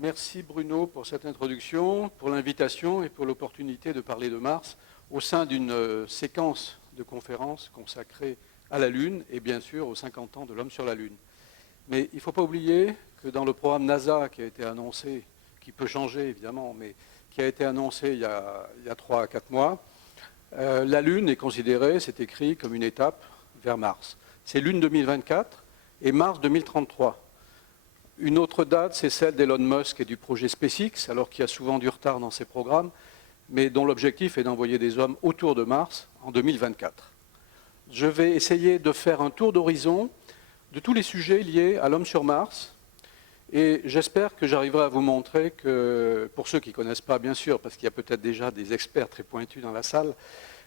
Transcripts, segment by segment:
Merci Bruno pour cette introduction, pour l'invitation et pour l'opportunité de parler de Mars au sein d'une séquence de conférences consacrée à la Lune et bien sûr aux 50 ans de l'homme sur la Lune. Mais il ne faut pas oublier que dans le programme NASA qui a été annoncé, qui peut changer évidemment, mais qui a été annoncé il y a 3 à 4 mois, la Lune est considérée, c'est écrit, comme une étape vers Mars. C'est Lune 2024 et Mars 2033. Une autre date, c'est celle d'Elon Musk et du projet SpaceX, alors qu'il y a souvent du retard dans ces programmes, mais dont l'objectif est d'envoyer des hommes autour de Mars en 2024. Je vais essayer de faire un tour d'horizon de tous les sujets liés à l'homme sur Mars, et j'espère que j'arriverai à vous montrer que, pour ceux qui ne connaissent pas bien sûr, parce qu'il y a peut-être déjà des experts très pointus dans la salle,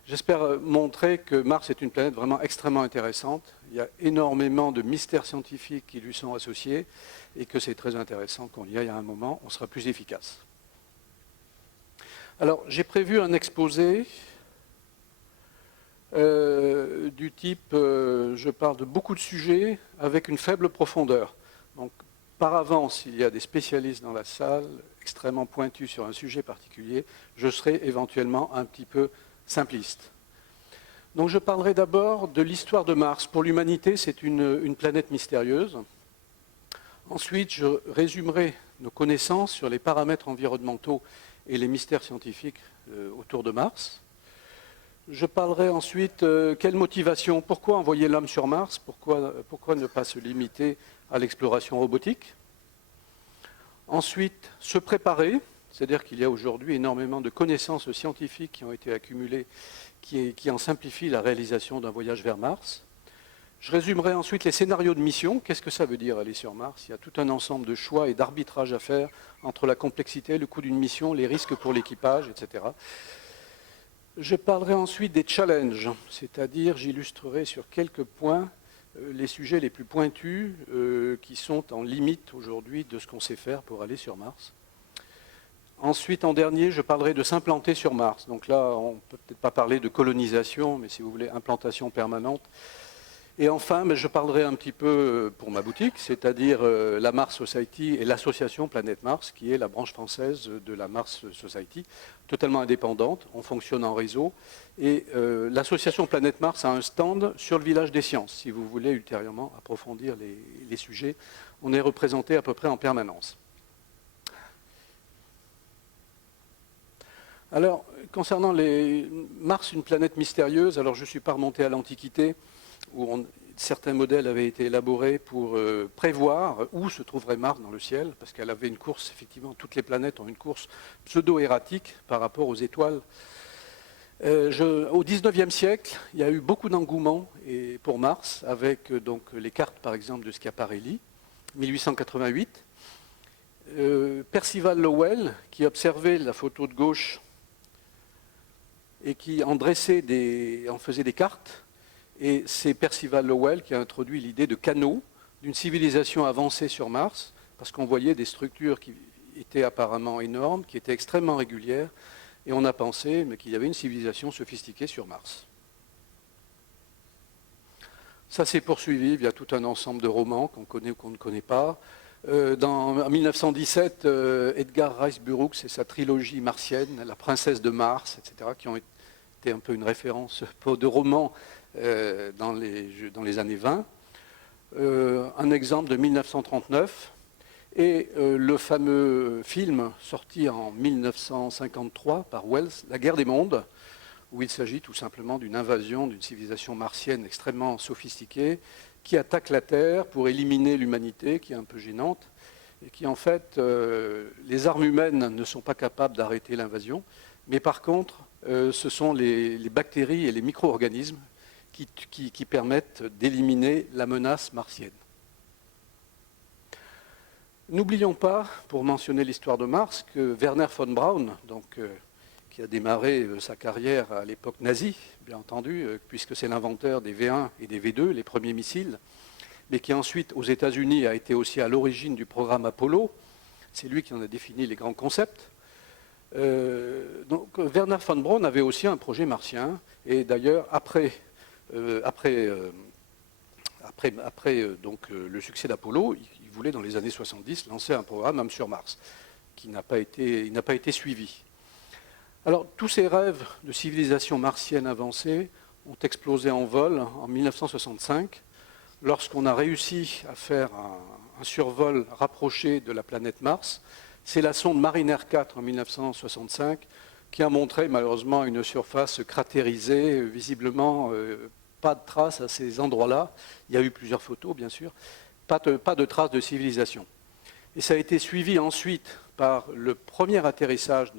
j'espère montrer que Mars est une planète vraiment extrêmement intéressante. Il y a énormément de mystères scientifiques qui lui sont associés et que c'est très intéressant qu'on y aille à un moment, on sera plus efficace. Alors, j'ai prévu un exposé du type, je parle de beaucoup de sujets avec une faible profondeur. Donc, par avance, il y a des spécialistes dans la salle, extrêmement pointus sur un sujet particulier, je serai éventuellement un petit peu simpliste. Donc je parlerai d'abord de l'histoire de Mars. Pour l'humanité, c'est une planète mystérieuse. Ensuite, je résumerai nos connaissances sur les paramètres environnementaux et les mystères scientifiques autour de Mars. Je parlerai ensuite quelle motivation, pourquoi envoyer l'homme sur Mars, pourquoi ne pas se limiter à l'exploration robotique. Ensuite, se préparer, c'est-à-dire qu'il y a aujourd'hui énormément de connaissances scientifiques qui ont été accumulées, qui en simplifient la réalisation d'un voyage vers Mars. Je résumerai ensuite les scénarios de mission. Qu'est-ce que ça veut dire aller sur Mars? Il y a tout un ensemble de choix et d'arbitrage à faire entre la complexité, le coût d'une mission, les risques pour l'équipage, etc. Je parlerai ensuite des challenges, c'est-à-dire j'illustrerai sur quelques points les sujets les plus pointus qui sont en limite aujourd'hui de ce qu'on sait faire pour aller sur Mars. Ensuite, en dernier, je parlerai de s'implanter sur Mars. Donc là, on ne peut peut-être pas parler de colonisation, mais si vous voulez, implantation permanente. Et enfin, je parlerai un petit peu pour ma boutique, c'est-à-dire la Mars Society et l'association Planète Mars, qui est la branche française de la Mars Society, totalement indépendante, on fonctionne en réseau. Et l'association Planète Mars a un stand sur le village des sciences. Si vous voulez ultérieurement approfondir les sujets, on est représenté à peu près en permanence. Alors, concernant Mars, une planète mystérieuse, alors je ne suis pas remonté à l'Antiquité, où certains modèles avaient été élaborés pour prévoir où se trouverait Mars dans le ciel, parce qu'elle avait une course, effectivement, toutes les planètes ont une course pseudo-erratique par rapport aux étoiles. Au XIXe siècle, il y a eu beaucoup d'engouement pour Mars, avec donc, les cartes, par exemple, de Schiaparelli, 1888. Percival Lowell, qui observait la photo de gauche et qui en faisait des cartes, et c'est Percival Lowell qui a introduit l'idée de canaux, d'une civilisation avancée sur Mars, parce qu'on voyait des structures qui étaient apparemment énormes, qui étaient extrêmement régulières, et on a pensé qu'il y avait une civilisation sophistiquée sur Mars. Ça s'est poursuivi via tout un ensemble de romans qu'on connaît ou qu'on ne connaît pas. En 1917, Edgar Rice Burroughs et sa trilogie martienne, La princesse de Mars, etc., qui ont été un peu une référence de romans dans les années 20. Un exemple de 1939 et le fameux film sorti en 1953 par Wells, La guerre des mondes, où il s'agit tout simplement d'une invasion d'une civilisation martienne extrêmement sophistiquée qui attaque la Terre pour éliminer l'humanité, qui est un peu gênante, et qui en fait, les armes humaines ne sont pas capables d'arrêter l'invasion, mais par contre, ce sont les bactéries et les micro-organismes qui permettent d'éliminer la menace martienne. N'oublions pas, pour mentionner l'histoire de Mars, que Wernher von Braun, qui a démarré sa carrière à l'époque nazie, bien entendu, puisque c'est l'inventeur des V1 et des V2, les premiers missiles, mais qui ensuite, aux États-Unis, a été aussi à l'origine du programme Apollo. C'est lui qui en a défini les grands concepts. Donc, Wernher von Braun avait aussi un projet martien, et d'ailleurs, après le succès d'Apollo, il voulait, dans les années 70, lancer un programme Homme sur Mars, qui n'a pas été suivi. Alors, tous ces rêves de civilisation martienne avancée ont explosé en vol en 1965, lorsqu'on a réussi à faire un survol rapproché de la planète Mars. C'est la sonde Mariner 4 en 1965 qui a montré malheureusement une surface cratérisée, visiblement pas de traces à ces endroits-là. Il y a eu plusieurs photos, bien sûr, pas de traces de civilisation. Et ça a été suivi ensuite par le premier atterrissage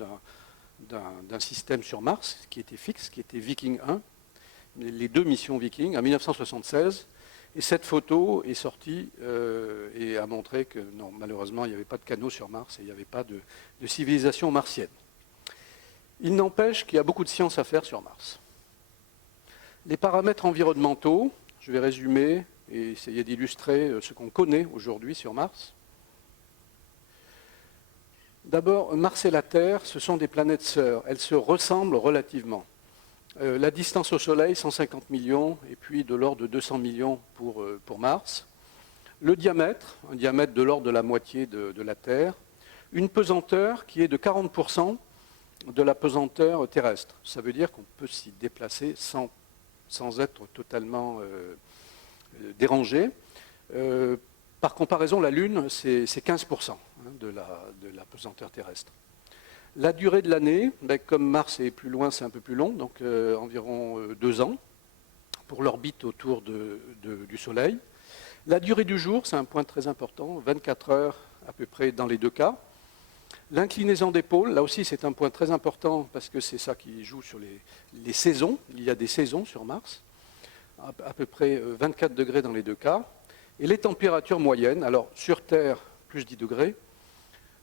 d'un système sur Mars, qui était fixe, qui était Viking 1, les deux missions Viking, en 1976. Et cette photo est sortie et a montré que non, malheureusement, il n'y avait pas de canaux sur Mars et il n'y avait pas de civilisation martienne. Il n'empêche qu'il y a beaucoup de science à faire sur Mars. Les paramètres environnementaux, je vais résumer et essayer d'illustrer ce qu'on connaît aujourd'hui sur Mars. D'abord, Mars et la Terre, ce sont des planètes sœurs. Elles se ressemblent relativement. La distance au Soleil, 150 millions, et puis de l'ordre de 200 millions pour Mars. Le diamètre, un diamètre de l'ordre de la moitié de la Terre. Une pesanteur qui est de 40% de la pesanteur terrestre. Ça veut dire qu'on peut s'y déplacer sans être totalement dérangé. Par comparaison, la Lune, c'est 15% de la pesanteur terrestre. La durée de l'année, comme Mars est plus loin, c'est un peu plus long, donc environ 2 ans pour l'orbite autour du Soleil. La durée du jour, c'est un point très important, 24 heures à peu près dans les deux cas. L'inclinaison des pôles, là aussi c'est un point très important parce que c'est ça qui joue sur les saisons. Il y a des saisons sur Mars, à peu près 24 degrés dans les deux cas. Et les températures moyennes, alors sur Terre, plus 10 degrés,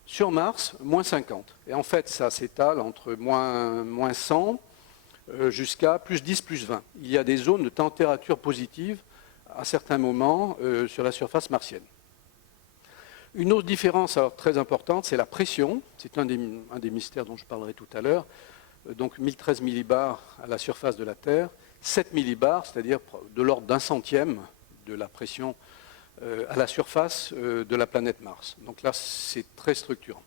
sur Mars, moins 50. Et en fait, ça s'étale entre moins 100 jusqu'à plus 10, plus 20. Il y a des zones de température positive à certains moments sur la surface martienne. Une autre différence alors, très importante, c'est la pression. C'est un des mystères dont je parlerai tout à l'heure. Donc 1013 millibars à la surface de la Terre, 7 millibars, c'est-à-dire de l'ordre d'un centième de la pression à la surface de la planète Mars. Donc là, c'est très structurant.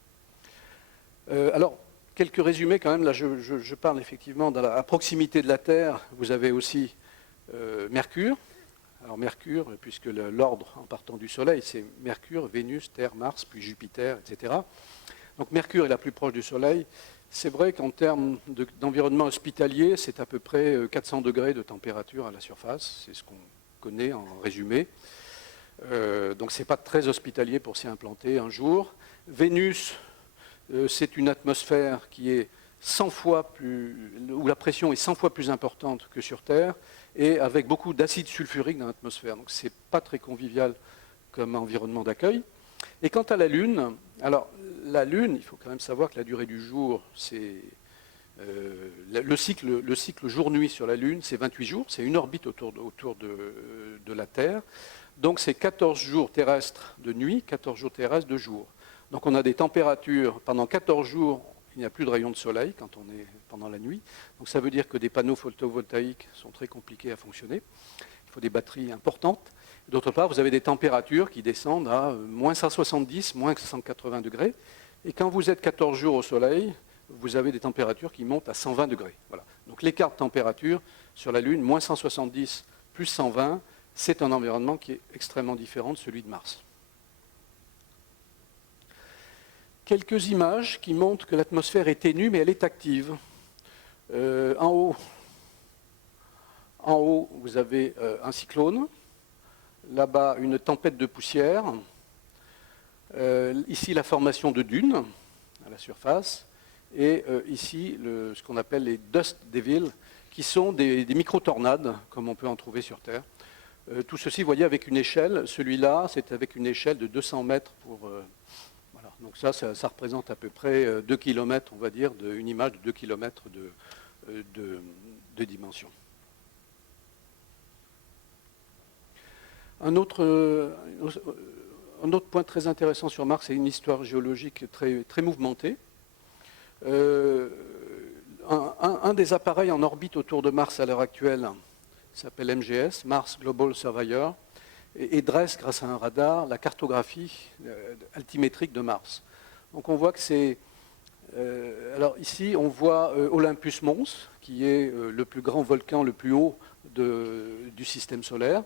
Alors, quelques résumés quand même. Là, je parle effectivement à proximité de la Terre. Vous avez aussi Mercure. Alors Mercure, puisque l'ordre en partant du Soleil, c'est Mercure, Vénus, Terre, Mars, puis Jupiter, etc. Donc Mercure est la plus proche du Soleil. C'est vrai qu'en termes d'environnement hospitalier, c'est à peu près 400 degrés de température à la surface. C'est ce qu'on connaît en résumé. Donc ce n'est pas très hospitalier pour s'y implanter un jour. Vénus, c'est une atmosphère qui est 100 fois plus, où la pression est 100 fois plus importante que sur Terre, et avec beaucoup d'acide sulfurique dans l'atmosphère. Donc ce n'est pas très convivial comme environnement d'accueil. Et quant à la Lune, alors la Lune, il faut quand même savoir que la durée du jour, c'est le cycle jour-nuit sur la Lune, c'est 28 jours, c'est une orbite autour de la Terre. Donc c'est 14 jours terrestres de nuit, 14 jours terrestres de jour. Donc on a des températures, pendant 14 jours, il n'y a plus de rayons de soleil quand on est pendant la nuit. Donc ça veut dire que des panneaux photovoltaïques sont très compliqués à fonctionner. Il faut des batteries importantes. D'autre part, vous avez des températures qui descendent à moins 170, moins 180 degrés. Et quand vous êtes 14 jours au soleil, vous avez des températures qui montent à 120 degrés. Voilà. Donc l'écart de température sur la Lune, moins 170 plus 120, c'est un environnement qui est extrêmement différent de celui de Mars. Quelques images qui montrent que l'atmosphère est ténue, mais elle est active. En haut, vous avez un cyclone. Là-bas, une tempête de poussière. Ici, la formation de dunes à la surface. Et ici, ce qu'on appelle les dust devils, qui sont des micro-tornades, comme on peut en trouver sur Terre. Tout ceci, vous voyez, avec une échelle. Celui-là, c'est avec une échelle de 200 mètres pour... voilà. Donc ça représente à peu près 2 km, on va dire, une image de 2 km de dimension. Un autre point très intéressant sur Mars, c'est une histoire géologique très, très mouvementée. Un des appareils en orbite autour de Mars à l'heure actuelle s'appelle MGS, Mars Global Surveyor, et dresse, grâce à un radar, la cartographie altimétrique de Mars. Donc on voit que c'est... alors ici, on voit Olympus Mons, qui est le plus grand volcan le plus haut du système solaire.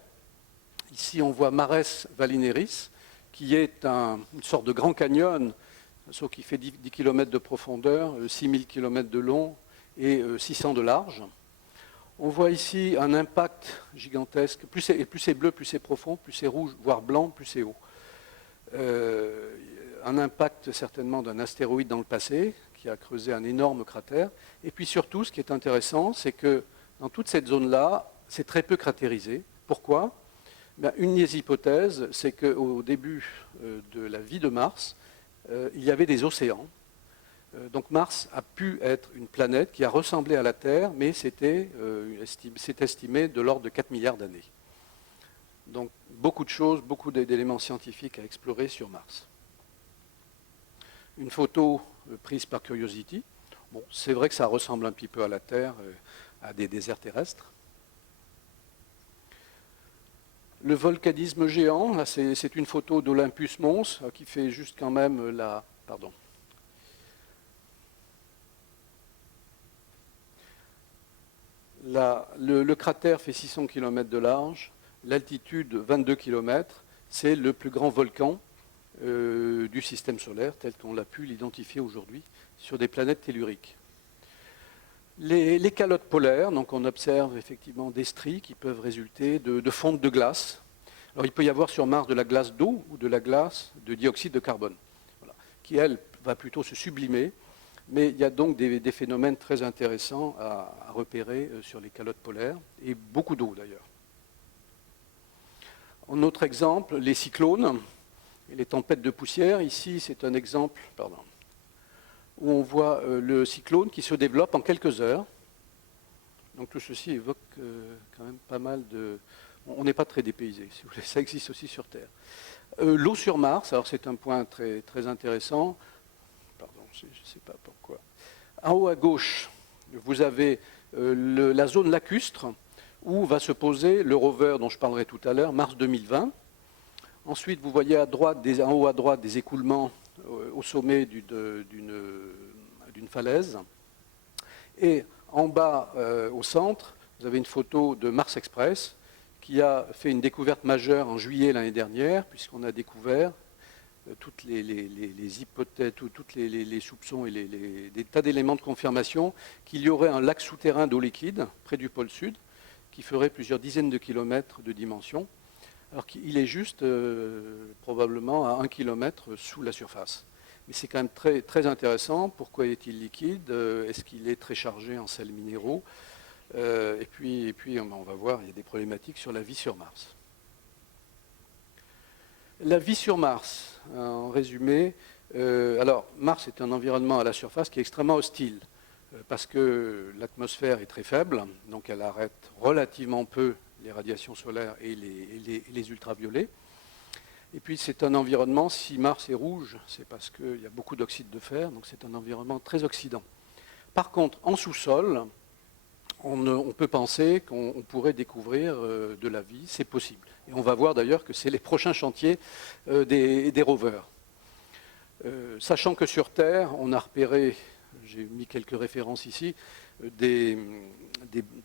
Ici, on voit Mares Vallineris, qui est une sorte de grand canyon, sauf qui fait 10 km de profondeur, 6000 km de long et 600 de large. On voit ici un impact gigantesque. Plus c'est bleu, plus c'est profond, plus c'est rouge, voire blanc, plus c'est haut. Un impact certainement d'un astéroïde dans le passé, qui a creusé un énorme cratère. Et puis surtout, ce qui est intéressant, c'est que dans toute cette zone-là, c'est très peu cratérisé. Pourquoi ? Une des hypothèses, c'est qu'au début de la vie de Mars, il y avait des océans. Donc Mars a pu être une planète qui a ressemblé à la Terre, mais c'est estimé de l'ordre de 4 milliards d'années. Donc beaucoup de choses, beaucoup d'éléments scientifiques à explorer sur Mars. Une photo prise par Curiosity. Bon, c'est vrai que ça ressemble un petit peu à la Terre, à des déserts terrestres. Le volcanisme géant, là c'est une photo d'Olympus Mons qui fait juste quand même la... Pardon. Le cratère fait 600 km de large, l'altitude 22 km, c'est le plus grand volcan du système solaire tel qu'on l'a pu l'identifier aujourd'hui sur des planètes telluriques. Les calottes polaires, donc on observe effectivement des stries qui peuvent résulter de fonte de glace. Alors il peut y avoir sur Mars de la glace d'eau ou de la glace de dioxyde de carbone, voilà, qui elle va plutôt se sublimer. Mais il y a donc des phénomènes très intéressants à repérer sur les calottes polaires, et beaucoup d'eau d'ailleurs. En autre exemple, les cyclones et les tempêtes de poussière. Ici, c'est un exemple où on voit le cyclone qui se développe en quelques heures. Donc tout ceci évoque quand même pas mal de... On n'est pas très dépaysé, si vous voulez, ça existe aussi sur Terre. L'eau sur Mars, alors c'est un point très, très intéressant. Pardon, je ne sais pas pourquoi. En haut à gauche, vous avez la zone lacustre où va se poser le rover dont je parlerai tout à l'heure, Mars 2020. Ensuite, vous voyez en haut à droite des écoulements au sommet d'une falaise. Et en bas, au centre, vous avez une photo de Mars Express qui a fait une découverte majeure en juillet l'année dernière, puisqu'on a découvert toutes les hypothèses, tous les soupçons et des tas d'éléments de confirmation qu'il y aurait un lac souterrain d'eau liquide près du pôle sud qui ferait plusieurs dizaines de kilomètres de dimension, alors qu'il est juste probablement à 1 kilomètre sous la surface. Mais c'est quand même très, très intéressant. Pourquoi est-il liquide? Est-ce qu'il est très chargé en sels minéraux? Et puis on va voir, il y a des problématiques sur la vie sur Mars. La vie sur Mars, en résumé, alors Mars est un environnement à la surface qui est extrêmement hostile, parce que l'atmosphère est très faible, donc elle arrête relativement peu les radiations solaires et les ultraviolets. Et puis c'est un environnement, si Mars est rouge, c'est parce qu'il y a beaucoup d'oxyde de fer, donc c'est un environnement très oxydant. Par contre, en sous-sol, on peut penser qu'on pourrait découvrir de la vie, c'est possible. Et on va voir d'ailleurs que c'est les prochains chantiers des rovers. Sachant que sur Terre, on a repéré, j'ai mis quelques références ici, des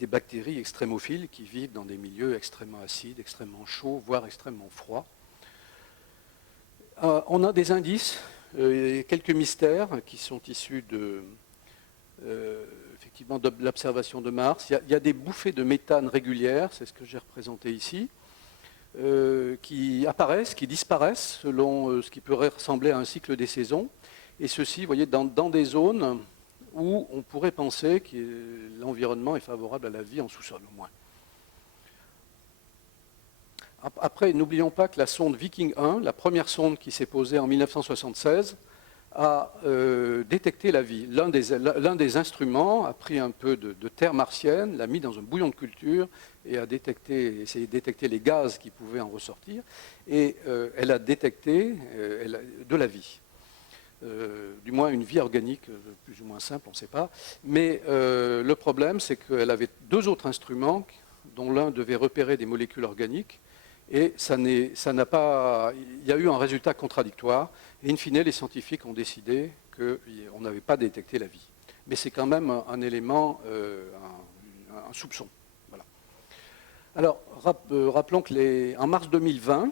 bactéries extrémophiles qui vivent dans des milieux extrêmement acides, extrêmement chauds, voire extrêmement froids. On a des indices, quelques mystères qui sont issus effectivement de l'observation de Mars. Il y a des bouffées de méthane régulières, c'est ce que j'ai représenté ici, qui apparaissent, qui disparaissent selon ce qui pourrait ressembler à un cycle des saisons. Et ceci, vous voyez, dans des zones où on pourrait penser que l'environnement est favorable à la vie en sous-sol, au moins. Après, n'oublions pas que la sonde Viking 1, la première sonde qui s'est posée en 1976, a détecté la vie. L'un des instruments a pris un peu de terre martienne, l'a mis dans un bouillon de culture et a essayé de détecter les gaz qui pouvaient en ressortir. Et elle a détecté de la vie. Du moins une vie organique, plus ou moins simple, on ne sait pas. Mais le problème, c'est qu'elle avait deux autres instruments, dont l'un devait repérer des molécules organiques, Et ça n'a pas, il y a eu un résultat contradictoire. Et in fine, les scientifiques ont décidé qu'on n'avait pas détecté la vie. Mais c'est quand même un élément, un soupçon. Voilà. Alors, rappelons qu'en mars 2020,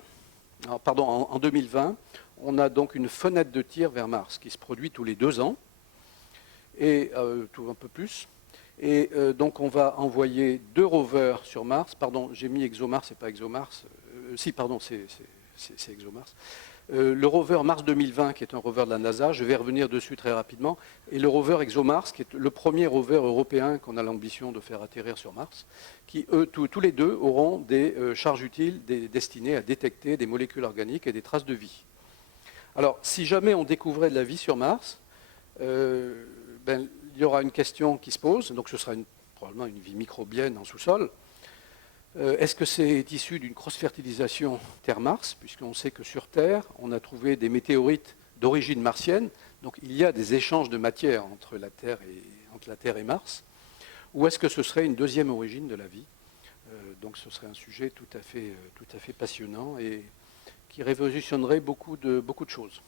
en 2020, on a donc une fenêtre de tir vers Mars qui se produit tous les 2 ans, et un peu plus. Et donc on va envoyer 2 rovers sur Mars. Pardon, j'ai mis ExoMars, c'est pas ExoMars. Si, pardon, c'est ExoMars. Le rover Mars 2020, qui est un rover de la NASA, je vais revenir dessus très rapidement, et le rover ExoMars, qui est le premier rover européen qu'on a l'ambition de faire atterrir sur Mars, qui, eux, tous les deux, auront des charges utiles destinées à détecter des molécules organiques et des traces de vie. Alors, si jamais on découvrait de la vie sur Mars, il y aura une question qui se pose, donc ce sera probablement une vie microbienne en sous-sol. Est-ce que c'est issu d'une cross-fertilisation Terre-Mars, puisqu'on sait que sur Terre, on a trouvé des météorites d'origine martienne, donc il y a des échanges de matière entre la Terre et Mars, ou est-ce que ce serait une deuxième origine de la vie? Donc ce serait un sujet tout à fait passionnant et qui révolutionnerait beaucoup de choses.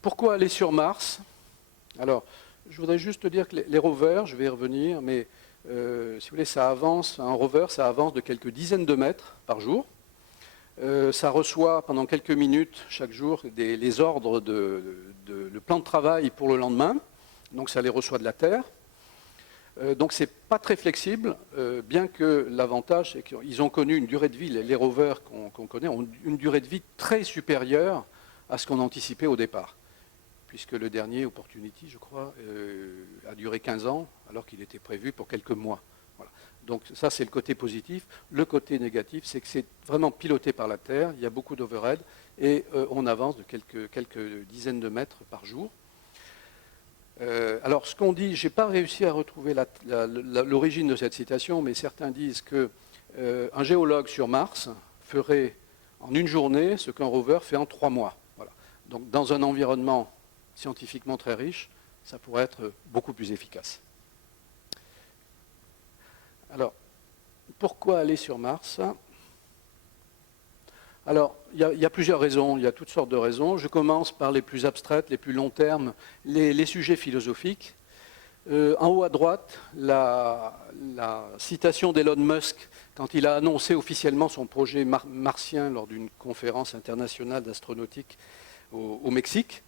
Pourquoi aller sur Mars? Alors, je voudrais juste dire que les rovers, je vais y revenir, mais si vous voulez, ça avance, un rover, ça avance de quelques dizaines de mètres par jour. Ça reçoit pendant quelques minutes chaque jour les ordres le plan de travail pour le lendemain. Donc ça les reçoit de la Terre. Donc c'est pas très flexible, bien que l'avantage, c'est qu'ils ont connu une durée de vie, les rovers qu'on connaît ont une durée de vie très supérieure à ce qu'on anticipait au départ, puisque le dernier, Opportunity, je crois, a duré 15 ans, alors qu'il était prévu pour quelques mois. Voilà. Donc ça, c'est le côté positif. Le côté négatif, c'est que c'est vraiment piloté par la Terre, il y a beaucoup d'overhead, et on avance de quelques dizaines de mètres par jour. Alors, ce qu'on dit, je n'ai pas réussi à retrouver l'origine de cette citation, mais certains disent qu'un géologue sur Mars ferait en une journée ce qu'un rover fait en 3 mois. Voilà. Donc, dans un environnement scientifiquement très riche, ça pourrait être beaucoup plus efficace. Alors, pourquoi aller sur Mars? Alors, il y a plusieurs raisons, il y a toutes sortes de raisons. Je commence par les plus abstraites, les plus long terme, les sujets philosophiques. En haut à droite, la citation d'Elon Musk quand il a annoncé officiellement son projet martien lors d'une conférence internationale d'astronautique au Mexique.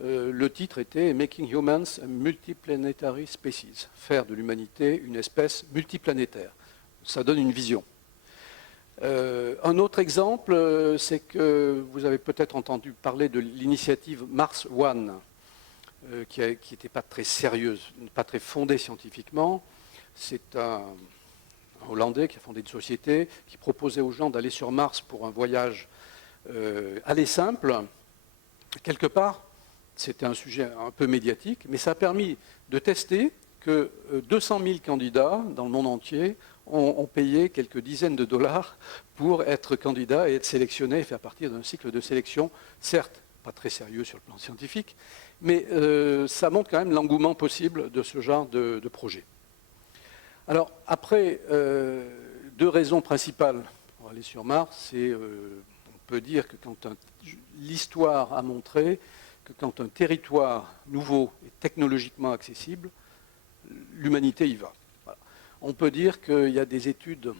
Le titre était « Making Humans a Multiplanetary Species », faire de l'humanité une espèce multiplanétaire. Ça donne une vision. Un autre exemple, c'est que vous avez peut-être entendu parler de l'initiative Mars One, qui n'était pas très sérieuse, pas très fondée scientifiquement. C'est un Hollandais qui a fondé une société qui proposait aux gens d'aller sur Mars pour un voyage aller simple. Quelque part, c'était un sujet un peu médiatique, mais ça a permis de tester que 200 000 candidats dans le monde entier ont payé quelques dizaines de dollars pour être candidats et être sélectionnés et faire partie d'un cycle de sélection, certes pas très sérieux sur le plan scientifique, mais ça montre quand même l'engouement possible de ce genre de projet. Alors après, 2 raisons principales pour aller sur Mars, c'est, on peut dire que quand l'histoire a montré que quand un territoire nouveau est technologiquement accessible, l'humanité y va. Voilà. On peut dire qu'il y a des études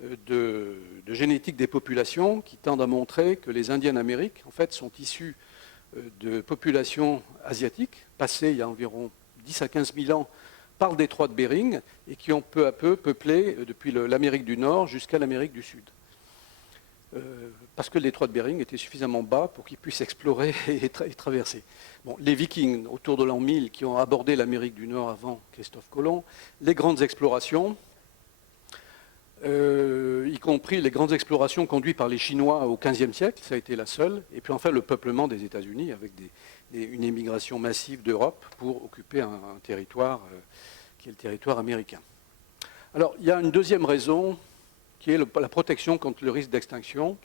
de génétique des populations qui tendent à montrer que les Indiens d'Amérique, en fait, sont issus de populations asiatiques, passées il y a environ 10 à 15 000 ans par le détroit de Bering, et qui ont peu à peu peuplé depuis l'Amérique du Nord jusqu'à l'Amérique du Sud. Parce que le détroit de Bering était suffisamment bas pour qu'ils puissent explorer et traverser. Bon, les Vikings, autour de l'an 1000, qui ont abordé l'Amérique du Nord avant Christophe Colomb, les grandes explorations, y compris les grandes explorations conduites par les Chinois au XVe siècle, ça a été la seule, et puis enfin le peuplement des États-Unis avec une émigration massive d'Europe pour occuper un territoire qui est le territoire américain. Alors, il y a une deuxième raison qui est la protection contre le risque d'extinction.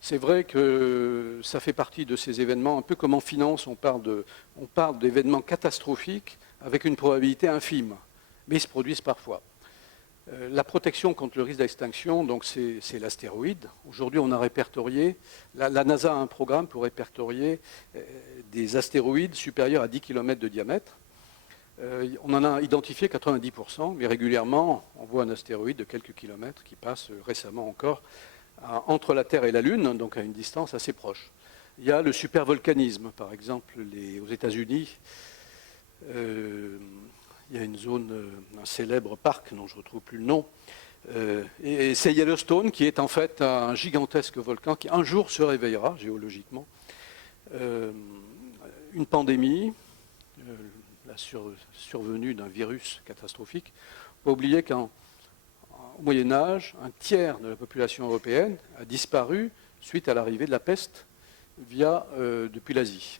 C'est vrai que ça fait partie de ces événements, un peu comme en finance, on parle d'événements catastrophiques avec une probabilité infime, mais ils se produisent parfois. La protection contre le risque d'extinction, donc c'est l'astéroïde. Aujourd'hui, on a répertorié, la NASA a un programme pour répertorier des astéroïdes supérieurs à 10 km de diamètre. On en a identifié 90%, mais régulièrement, on voit un astéroïde de quelques kilomètres qui passe récemment encore entre la Terre et la Lune, donc à une distance assez proche. Il y a le supervolcanisme, par exemple, aux États-Unis. Il y a une zone, un célèbre parc dont je ne retrouve plus le nom, et c'est Yellowstone qui est en fait un gigantesque volcan qui un jour se réveillera géologiquement. Une pandémie, la survenue d'un virus catastrophique. Il ne faut pas oublier qu'au Moyen-Âge, un tiers de la population européenne a disparu suite à l'arrivée de la peste depuis l'Asie.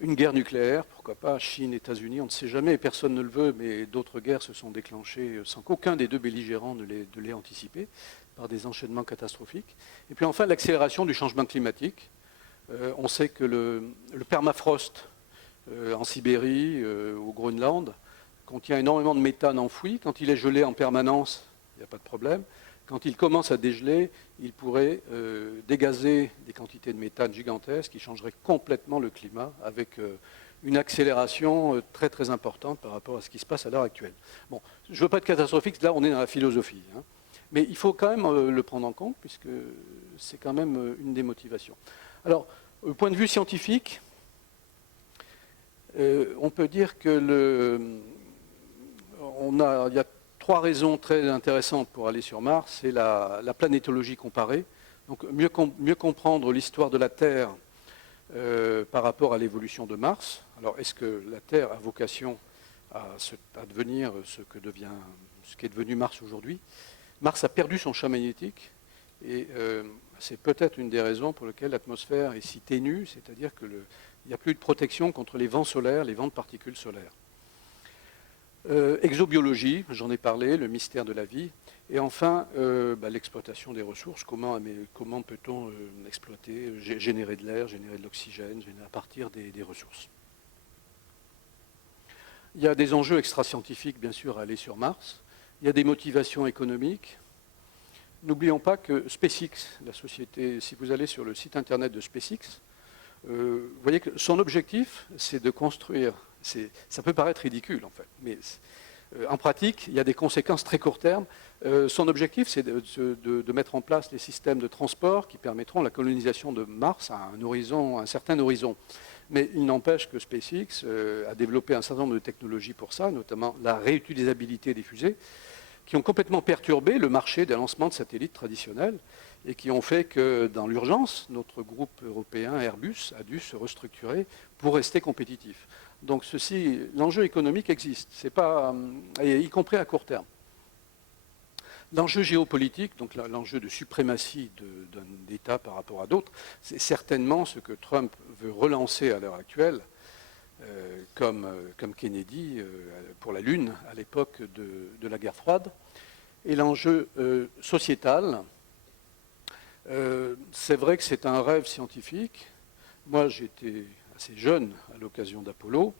Une guerre nucléaire, pourquoi pas, Chine, États-Unis, on ne sait jamais, et personne ne le veut, mais d'autres guerres se sont déclenchées sans qu'aucun des deux belligérants ne l'ait anticipé, par des enchaînements catastrophiques. Et puis enfin, l'accélération du changement climatique. On sait que le permafrost en Sibérie, au Groenland, contient énormément de méthane enfoui. Quand il est gelé en permanence, il n'y a pas de problème. Quand il commence à dégeler, il pourrait dégazer des quantités de méthane gigantesques qui changeraient complètement le climat avec une accélération très très importante par rapport à ce qui se passe à l'heure actuelle. Bon, je ne veux pas être catastrophique, là on est dans la philosophie. Hein. Mais il faut quand même le prendre en compte puisque c'est quand même une des motivations. Alors, au point de vue scientifique, on peut dire que il y a trois raisons très intéressantes pour aller sur Mars. C'est la planétologie comparée. Donc mieux comprendre l'histoire de la Terre par rapport à l'évolution de Mars. Alors est-ce que la Terre a vocation à devenir ce qu'est devenu Mars aujourd'hui? Mars a perdu son champ magnétique et c'est peut-être une des raisons pour lesquelles l'atmosphère est si ténue, c'est-à-dire qu'il n'y a plus de protection contre les vents solaires, les vents de particules solaires. Exobiologie, j'en ai parlé, le mystère de la vie. Et enfin, l'exploitation des ressources. Comment peut-on exploiter, générer de l'air, générer de l'oxygène, à partir des ressources. Il y a des enjeux extra-scientifiques, bien sûr, à aller sur Mars. Il y a des motivations économiques. N'oublions pas que SpaceX, la société, si vous allez sur le site internet de SpaceX, vous voyez que son objectif, c'est de construire. Ça peut paraître ridicule, en fait, mais en pratique, il y a des conséquences très court terme. Son objectif, c'est de mettre en place les systèmes de transport qui permettront la colonisation de Mars à un certain horizon. Mais il n'empêche que SpaceX a développé un certain nombre de technologies pour ça, notamment la réutilisabilité des fusées, qui ont complètement perturbé le marché des lancements de satellites traditionnels et qui ont fait que, dans l'urgence, notre groupe européen Airbus a dû se restructurer pour rester compétitif. Donc l'enjeu économique existe, y compris à court terme. L'enjeu géopolitique, donc l'enjeu de suprématie d'un État par rapport à d'autres, c'est certainement ce que Trump veut relancer à l'heure actuelle, comme Kennedy pour la Lune à l'époque de la guerre froide. Et l'enjeu sociétal, c'est vrai que c'est un rêve scientifique. Moi, j'étais assez jeune à l'occasion d'Apollo.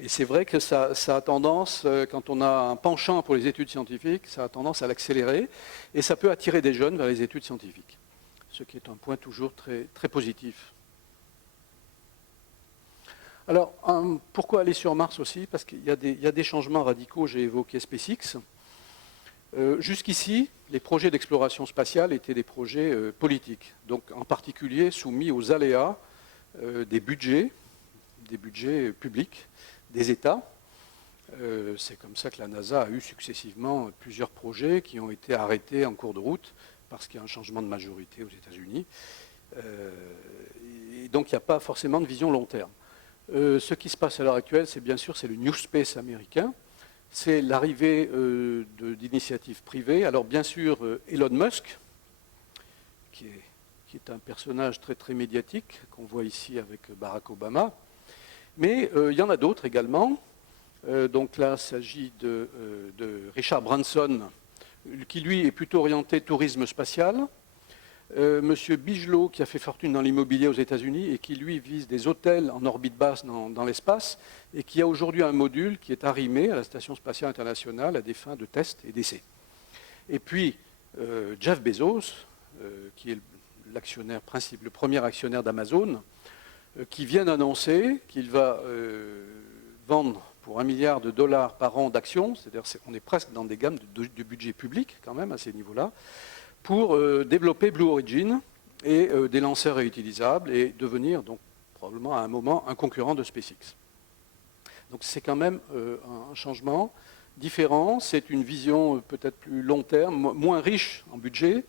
Et c'est vrai que ça a tendance, quand on a un penchant pour les études scientifiques, ça a tendance à l'accélérer. Et ça peut attirer des jeunes vers les études scientifiques. Ce qui est un point toujours très, très positif. Alors, pourquoi aller sur Mars aussi? Parce qu'il y a des changements radicaux, j'ai évoqué SpaceX. Jusqu'ici, les projets d'exploration spatiale étaient des projets politiques, donc en particulier soumis aux aléas des budgets publics des États. C'est comme ça que la NASA a eu successivement plusieurs projets qui ont été arrêtés en cours de route parce qu'il y a un changement de majorité aux États-Unis. Et donc il n'y a pas forcément de vision long terme. Ce qui se passe à l'heure actuelle, c'est le New Space américain. C'est l'arrivée d'initiatives privées. Alors bien sûr, Elon Musk, qui est un personnage très très médiatique, qu'on voit ici avec Barack Obama. Mais il y en a d'autres également. Donc là, il s'agit de Richard Branson, qui lui est plutôt orienté tourisme spatial. Monsieur Bigelow, qui a fait fortune dans l'immobilier aux États-Unis et qui, lui, vise des hôtels en orbite basse dans l'espace et qui a aujourd'hui un module qui est arrimé à la Station spatiale internationale à des fins de tests et d'essais. Et puis, Jeff Bezos, qui est l'actionnaire principal, le premier actionnaire d'Amazon, qui vient d'annoncer qu'il va vendre pour $1 milliard par an d'actions, c'est-à-dire on est presque dans des gammes de budget public quand même à ces niveaux-là, pour développer Blue Origin et des lanceurs réutilisables et devenir donc probablement à un moment un concurrent de SpaceX. Donc c'est quand même un changement différent, c'est une vision peut-être plus long terme, moins riche en budget,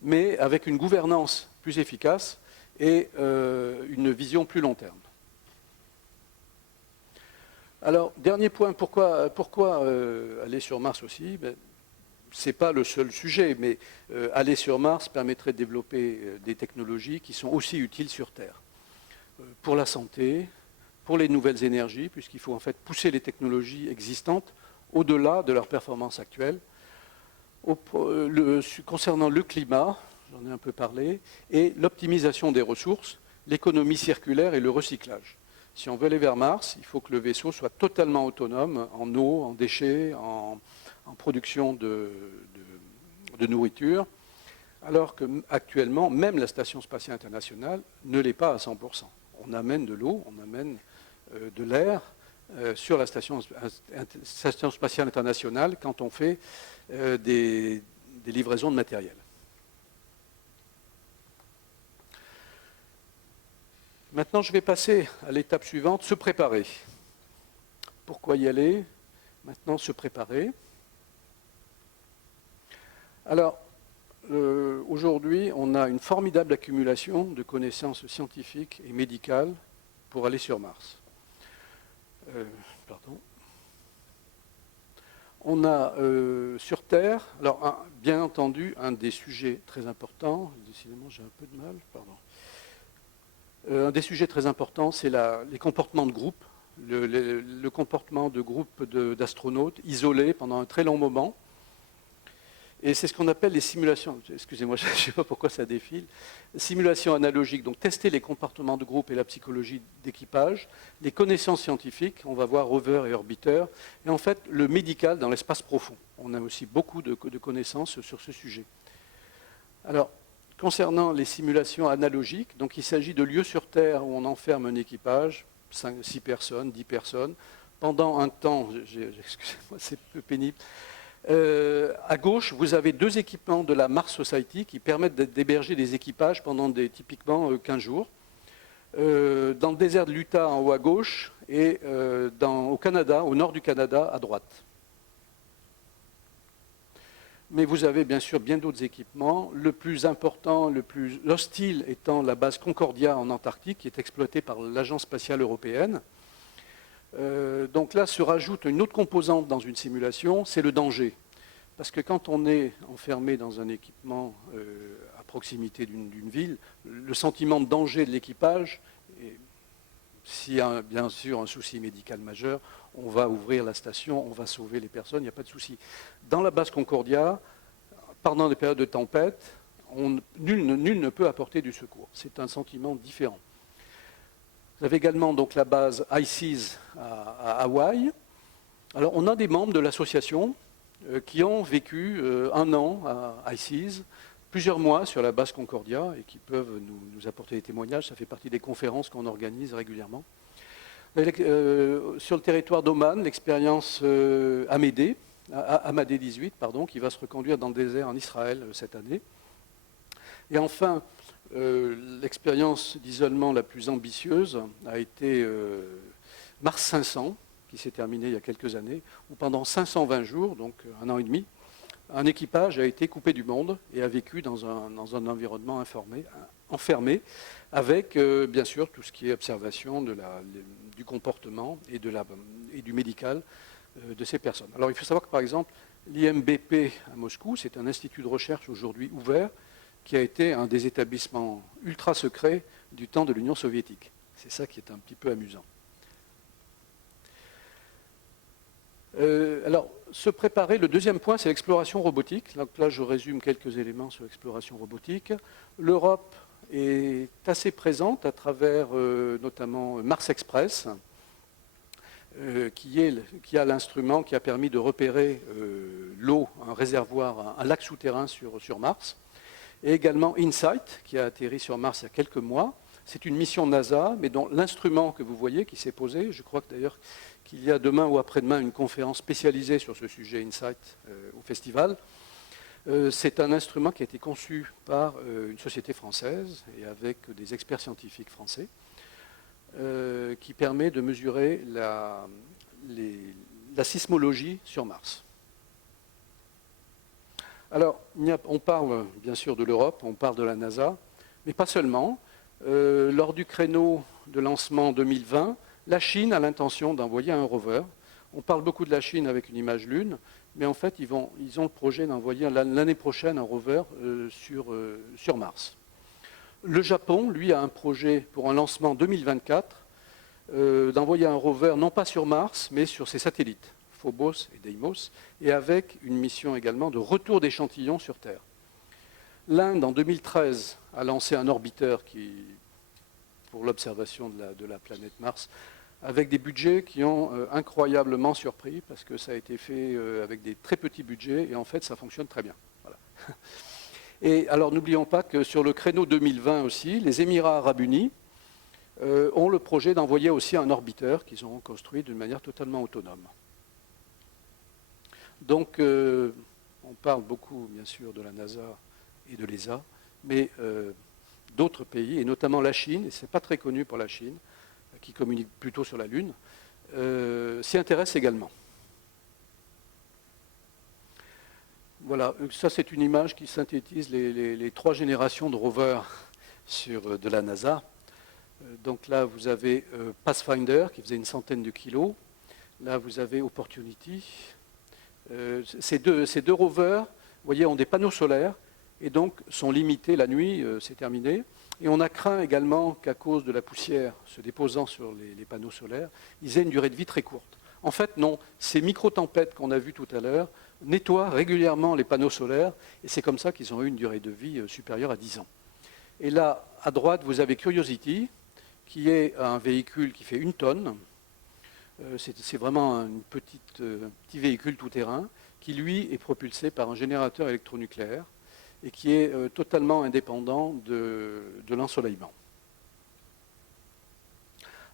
mais avec une gouvernance plus efficace et une vision plus long terme. Alors, dernier point, pourquoi aller sur Mars aussi? Ce n'est pas le seul sujet, mais aller sur Mars permettrait de développer des technologies qui sont aussi utiles sur Terre. Pour la santé, pour les nouvelles énergies, puisqu'il faut en fait pousser les technologies existantes au-delà de leur performance actuelle. Concernant le climat, j'en ai un peu parlé, et l'optimisation des ressources, l'économie circulaire et le recyclage. Si on veut aller vers Mars, il faut que le vaisseau soit totalement autonome en eau, en déchets, en production de nourriture, alors qu'actuellement, même la Station spatiale internationale ne l'est pas à 100%. On amène de l'eau, on amène de l'air sur la Station spatiale internationale quand on fait des livraisons de matériel. Maintenant, je vais passer à l'étape suivante, se préparer. Pourquoi y aller? Maintenant, se préparer. Alors, aujourd'hui, on a une formidable accumulation de connaissances scientifiques et médicales pour aller sur Mars. On a sur Terre, alors bien entendu, un des sujets très importants, décidément j'ai un peu de mal, pardon. Un des sujets très importants, c'est les comportements de groupe, le comportement de groupe d'astronautes isolés pendant un très long moment. Et c'est ce qu'on appelle les simulations, excusez-moi, je ne sais pas pourquoi ça défile, simulations analogiques, donc tester les comportements de groupe et la psychologie d'équipage, les connaissances scientifiques, on va voir rover et orbiteur, et en fait le médical dans l'espace profond. On a aussi beaucoup de connaissances sur ce sujet. Alors, concernant les simulations analogiques, donc il s'agit de lieux sur Terre où on enferme un équipage, 6 personnes, 10 personnes, pendant un temps, excusez-moi, c'est peu pénible. À gauche, vous avez 2 équipements de la Mars Society qui permettent d'héberger des équipages pendant typiquement 15 jours. Dans le désert de l'Utah en haut à gauche et au Canada, au nord du Canada à droite. Mais vous avez bien sûr bien d'autres équipements. Le plus important, le plus hostile étant la base Concordia en Antarctique, qui est exploitée par l'Agence spatiale européenne. Donc là se rajoute une autre composante dans une simulation, c'est le danger. Parce que quand on est enfermé dans un équipement à proximité d'une ville, le sentiment de danger de l'équipage, s'il y a bien sûr un souci médical majeur, on va ouvrir la station, on va sauver les personnes, il n'y a pas de souci. Dans la base Concordia, pendant des périodes de tempête, nul ne peut apporter du secours. C'est un sentiment différent. Vous avez également donc la base ICES à Hawaï. Alors on a des membres de l'association qui ont vécu 1 an à ICES, plusieurs mois sur la base Concordia et qui peuvent nous apporter des témoignages. Ça fait partie des conférences qu'on organise régulièrement. Sur le territoire d'Oman, l'expérience Amédée 18, qui va se reconduire dans le désert en Israël cette année. Et enfin, l'expérience d'isolement la plus ambitieuse a été Mars 500, qui s'est terminée il y a quelques années, où pendant 520 jours, donc 1 an et demi, un équipage a été coupé du monde et a vécu dans un environnement enfermé, avec bien sûr tout ce qui est observation du comportement et du médical de ces personnes. Alors il faut savoir que par exemple, l'IMBP à Moscou, c'est un institut de recherche aujourd'hui ouvert, qui a été un des établissements ultra secrets du temps de l'Union soviétique. C'est ça qui est un petit peu amusant. Alors, se préparer, le deuxième point, c'est l'exploration robotique. Donc là, je résume quelques éléments sur l'exploration robotique. L'Europe est assez présente à travers notamment Mars Express, qui a l'instrument qui a permis de repérer l'eau, un réservoir, un lac souterrain sur Mars. Et également InSight, qui a atterri sur Mars il y a quelques mois. C'est une mission NASA, mais dont l'instrument que vous voyez qui s'est posé, je crois que d'ailleurs qu'il y a demain ou après-demain une conférence spécialisée sur ce sujet InSight au festival. C'est un instrument qui a été conçu par une société française et avec des experts scientifiques français, qui permet de mesurer la sismologie sur Mars. Alors, on parle bien sûr de l'Europe, on parle de la NASA, mais pas seulement. Lors du créneau de lancement 2020, la Chine a l'intention d'envoyer un rover. On parle beaucoup de la Chine avec une image lune, mais en fait, ils ont le projet d'envoyer l'année prochaine un rover sur Mars. Le Japon, lui, a un projet pour un lancement 2024 d'envoyer un rover non pas sur Mars, mais sur ses satellites, Phobos et Deimos, et avec une mission également de retour d'échantillons sur Terre. L'Inde, en 2013, a lancé un orbiteur pour l'observation de la planète Mars, avec des budgets qui ont incroyablement surpris, parce que ça a été fait avec des très petits budgets, et en fait, ça fonctionne très bien. Voilà. Et alors, n'oublions pas que sur le créneau 2020 aussi, les Émirats arabes unis ont le projet d'envoyer aussi un orbiteur qu'ils ont construit d'une manière totalement autonome. Donc, on parle beaucoup, bien sûr, de la NASA et de l'ESA, mais d'autres pays, et notamment la Chine, et ce n'est pas très connu pour la Chine, qui communique plutôt sur la Lune, s'y intéressent également. Voilà, ça c'est une image qui synthétise les 3 générations de rovers de la NASA. Donc là, vous avez Pathfinder, qui faisait une centaine de kilos. Là, vous avez Opportunity. Ces deux rovers, vous voyez, ont des panneaux solaires et donc sont limités la nuit, c'est terminé. Et on a craint également qu'à cause de la poussière se déposant sur les panneaux solaires, ils aient une durée de vie très courte. En fait, non. Ces micro-tempêtes qu'on a vues tout à l'heure nettoient régulièrement les panneaux solaires et c'est comme ça qu'ils ont eu une durée de vie supérieure à 10 ans. Et là, à droite, vous avez Curiosity, qui est un véhicule qui fait 1 tonne. C'est vraiment un petit véhicule tout-terrain qui, lui, est propulsé par un générateur électronucléaire et qui est totalement indépendant de l'ensoleillement.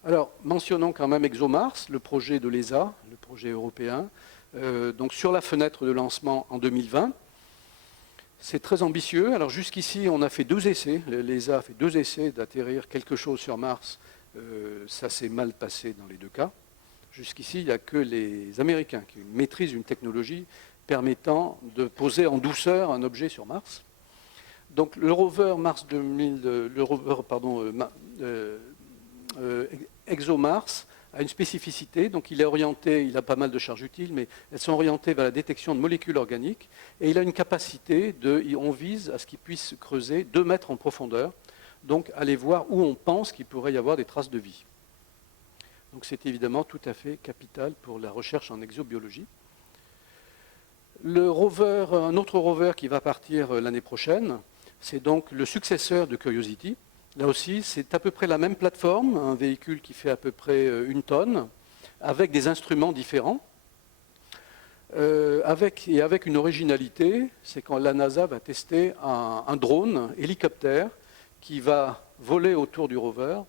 Alors, mentionnons quand même ExoMars, le projet de l'ESA, le projet européen, donc sur la fenêtre de lancement en 2020. C'est très ambitieux. Alors jusqu'ici, on a fait 2 essais. L'ESA a fait 2 essais d'atterrir quelque chose sur Mars. Ça s'est mal passé dans les 2 cas. Jusqu'ici, il n'y a que les Américains qui maîtrisent une technologie permettant de poser en douceur un objet sur Mars. Donc le rover ExoMars a une spécificité, donc il est orienté, il a pas mal de charges utiles, mais elles sont orientées vers la détection de molécules organiques, et il a une capacité on vise à ce qu'il puisse creuser 2 mètres en profondeur, donc aller voir où on pense qu'il pourrait y avoir des traces de vie. Donc c'est évidemment tout à fait capital pour la recherche en exobiologie. Un autre rover qui va partir l'année prochaine, c'est donc le successeur de Curiosity. Là aussi, c'est à peu près la même plateforme, un véhicule qui fait à peu près 1 tonne, avec des instruments différents, avec une originalité, c'est quand la NASA va tester un drone hélicoptère qui va voler autour du rover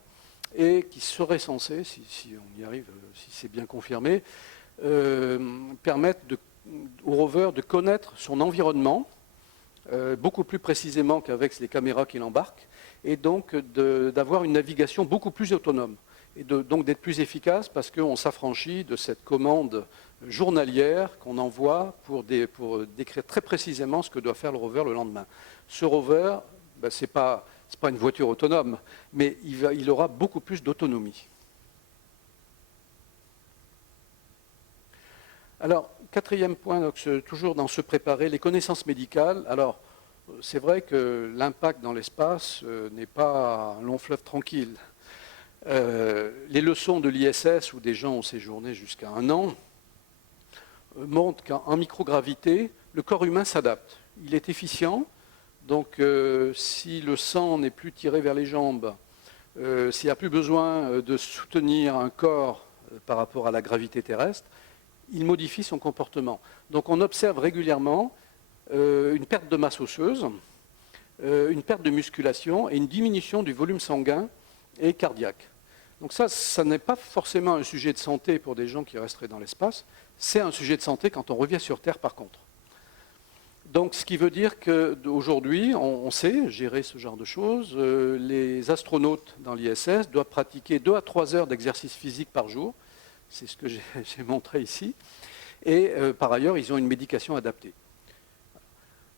et qui serait censé, si on y arrive, si c'est bien confirmé, permettre au rover de connaître son environnement, beaucoup plus précisément qu'avec les caméras qu'il embarque, et donc d'avoir une navigation beaucoup plus autonome, et donc d'être plus efficace parce qu'on s'affranchit de cette commande journalière qu'on envoie pour décrire très précisément ce que doit faire le rover le lendemain. Ce rover, ce n'est pas une voiture autonome, mais il aura beaucoup plus d'autonomie. Alors, 4e point, donc, toujours dans se préparer, les connaissances médicales. Alors, c'est vrai que l'impact dans l'espace n'est pas un long fleuve tranquille. Les leçons de l'ISS, où des gens ont séjourné jusqu'à 1 an, montre qu'en microgravité, le corps humain s'adapte. Il est efficient, donc si le sang n'est plus tiré vers les jambes, s'il n'y a plus besoin de soutenir un corps par rapport à la gravité terrestre, il modifie son comportement. Donc on observe régulièrement une perte de masse osseuse, une perte de musculation et une diminution du volume sanguin et cardiaque. Donc ça n'est pas forcément un sujet de santé pour des gens qui resteraient dans l'espace, c'est un sujet de santé quand on revient sur Terre par contre. Donc ce qui veut dire qu'aujourd'hui, on sait gérer ce genre de choses. Les astronautes dans l'ISS doivent pratiquer 2 à 3 heures d'exercice physique par jour, c'est ce que j'ai montré ici, et par ailleurs, ils ont une médication adaptée.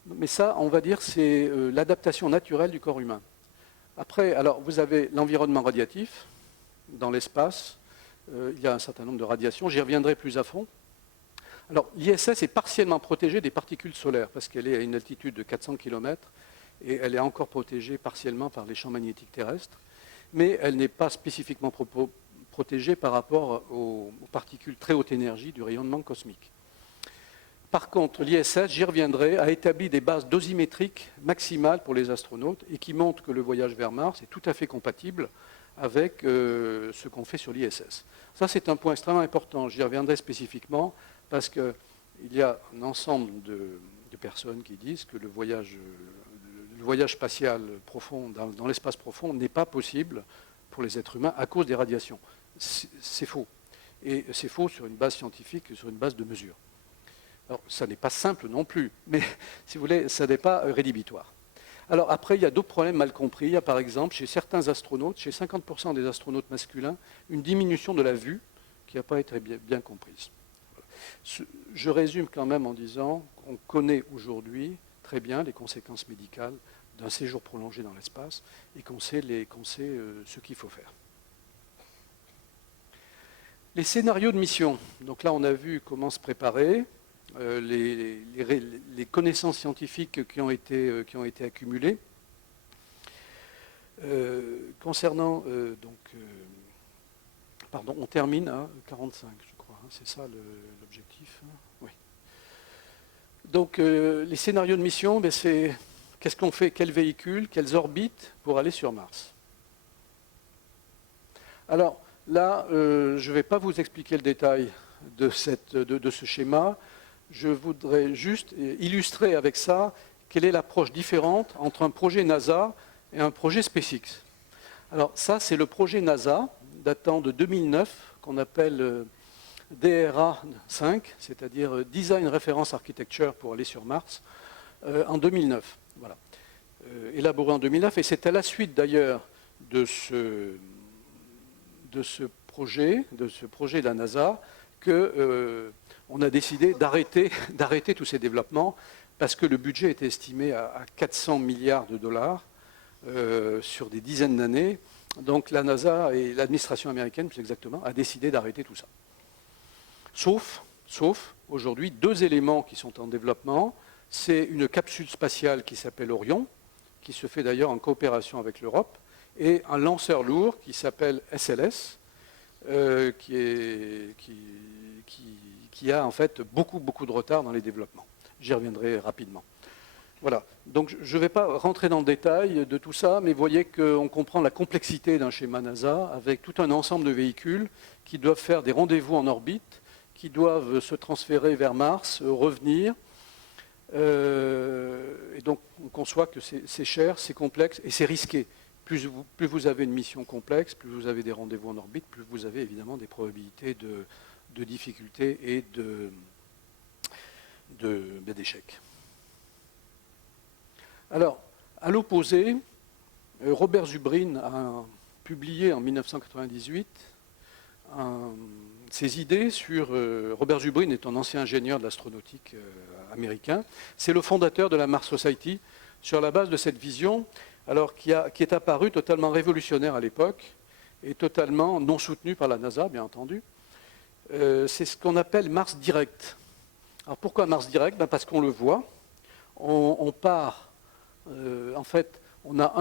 Mais ça, on va dire, c'est l'adaptation naturelle du corps humain. Après, alors, vous avez l'environnement radiatif. Dans l'espace, il y a un certain nombre de radiations. J'y reviendrai plus à fond. Alors, l'ISS est partiellement protégée des particules solaires parce qu'elle est à une altitude de 400 km et elle est encore protégée partiellement par les champs magnétiques terrestres, mais elle n'est pas spécifiquement protégée par rapport aux particules très haute énergie du rayonnement cosmique. Par contre, l'ISS, j'y reviendrai, a établi des bases dosimétriques maximales pour les astronautes et qui montrent que le voyage vers Mars est tout à fait compatible avec ce qu'on fait sur l'ISS. Ça, c'est un point extrêmement important. J'y reviendrai spécifiquement parce qu'il y a un ensemble de personnes qui disent que le voyage spatial profond dans l'espace profond n'est pas possible pour les êtres humains à cause des radiations. C'est faux. Et c'est faux sur une base scientifique, sur une base de mesure. Alors, ça n'est pas simple non plus, mais si vous voulez, ça n'est pas rédhibitoire. Alors après, il y a d'autres problèmes mal compris. Il y a par exemple, chez certains astronautes, chez 50% des astronautes masculins, une diminution de la vue qui n'a pas été bien comprise. Je résume quand même en disant qu'on connaît aujourd'hui très bien les conséquences médicales d'un séjour prolongé dans l'espace et qu'on sait ce qu'il faut faire. Les scénarios de mission. Donc là, on a vu comment se préparer. Les connaissances scientifiques qui ont été accumulées. Concernant, pardon, on termine à 45, je crois, hein, c'est ça l'objectif. Oui. Donc les scénarios de mission, ben, c'est qu'est-ce qu'on fait, quel véhicule, quelles orbites pour aller sur Mars. Alors là, je ne vais pas vous expliquer le détail de ce schéma. Je voudrais juste illustrer avec ça quelle est l'approche différente entre un projet NASA et un projet SpaceX. Alors ça, c'est le projet NASA datant de 2009 qu'on appelle DRA 5, c'est-à-dire Design Reference Architecture pour aller sur Mars, en 2009. Voilà. Élaboré en 2009, et c'est à la suite d'ailleurs de ce projet de la NASA que on a décidé d'arrêter tous ces développements parce que le budget était estimé à 400 milliards de dollars sur des dizaines d'années. Donc la NASA et l'administration américaine, plus exactement, a décidé d'arrêter tout ça. Sauf aujourd'hui, 2 éléments qui sont en développement. C'est une capsule spatiale qui s'appelle Orion, qui se fait d'ailleurs en coopération avec l'Europe, et un lanceur lourd qui s'appelle SLS, qui a en fait beaucoup de retard dans les développements. J'y reviendrai rapidement. Voilà. Donc je ne vais pas rentrer dans le détail de tout ça, mais vous voyez qu'on comprend la complexité d'un schéma NASA avec tout un ensemble de véhicules qui doivent faire des rendez-vous en orbite, qui doivent se transférer vers Mars, revenir. Et donc on conçoit que c'est cher, c'est complexe et c'est risqué. Plus vous avez une mission complexe, plus vous avez des rendez-vous en orbite, plus vous avez évidemment des probabilités de difficultés et d'échecs. Alors, à l'opposé, Robert Zubrin a publié en 1998 ses idées sur... Robert Zubrin est un ancien ingénieur de l'astronautique américain. C'est le fondateur de la Mars Society. Sur la base de cette vision, alors qui est apparue totalement révolutionnaire à l'époque et totalement non soutenue par la NASA, bien entendu, c'est ce qu'on appelle Mars Direct. Alors pourquoi Mars Direct? Parce qu'on le voit, on part, en fait, on a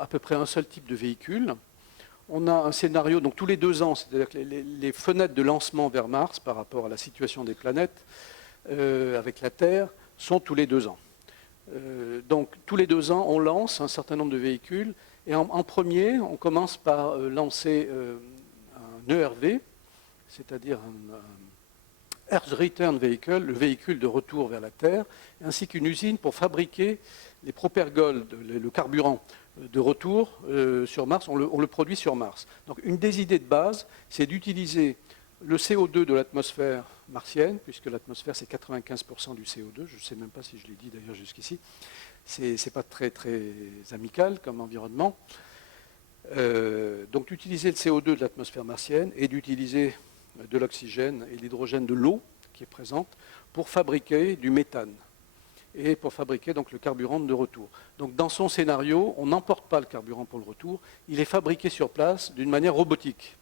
à peu près un seul type de véhicule, On a un scénario, donc tous les 2 ans, c'est-à-dire que les fenêtres de lancement vers Mars par rapport à la situation des planètes avec la Terre sont tous les 2 ans. Donc tous les 2 ans, on lance un certain nombre de véhicules. Et en premier, on commence par lancer un ERV, c'est-à-dire un Earth Return Vehicle, le véhicule de retour vers la Terre, ainsi qu'une usine pour fabriquer les propergols, le carburant de retour sur Mars. On le produit sur Mars. Donc une des idées de base, c'est d'utiliser le CO2 de l'atmosphère martienne, puisque l'atmosphère c'est 95% du CO2, je ne sais même pas si je l'ai dit d'ailleurs jusqu'ici, c'est pas très, très amical comme environnement. Donc d'utiliser le CO2 de l'atmosphère martienne et d'utiliser de l'oxygène et l'hydrogène de l'eau qui est présente pour fabriquer du méthane et pour fabriquer donc le carburant de retour. Donc dans son scénario, on n'emporte pas le carburant pour le retour, il est fabriqué sur place d'une manière robotique.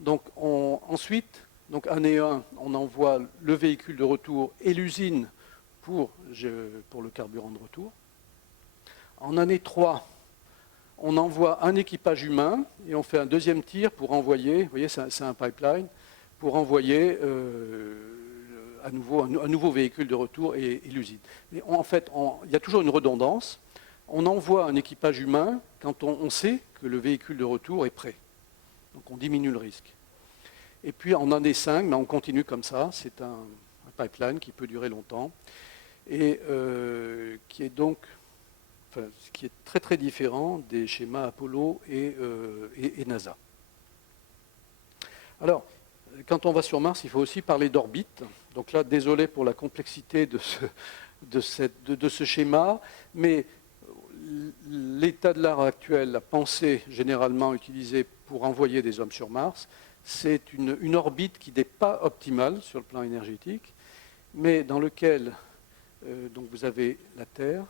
Donc ensuite, donc année 1, on envoie le véhicule de retour et l'usine pour le carburant de retour. En année 3, on envoie un équipage humain et on fait un deuxième tir pour envoyer, vous voyez c'est un pipeline, pour envoyer à nouveau un nouveau véhicule de retour et l'usine. Mais en fait, il y a toujours une redondance. On envoie un équipage humain quand on sait que le véhicule de retour est prêt. Donc on diminue le risque. Et puis en année 5, on continue comme ça. C'est un pipeline qui peut durer longtemps et qui est donc, qui est très très différent des schémas Apollo et NASA. Alors, quand on va sur Mars, il faut aussi parler d'orbite. Donc là, désolé pour la complexité de ce schéma, mais l'état de l'art actuel, la pensée généralement utilisée pour envoyer des hommes sur Mars, c'est une orbite qui n'est pas optimale sur le plan énergétique, mais dans lequel donc vous avez la Terre,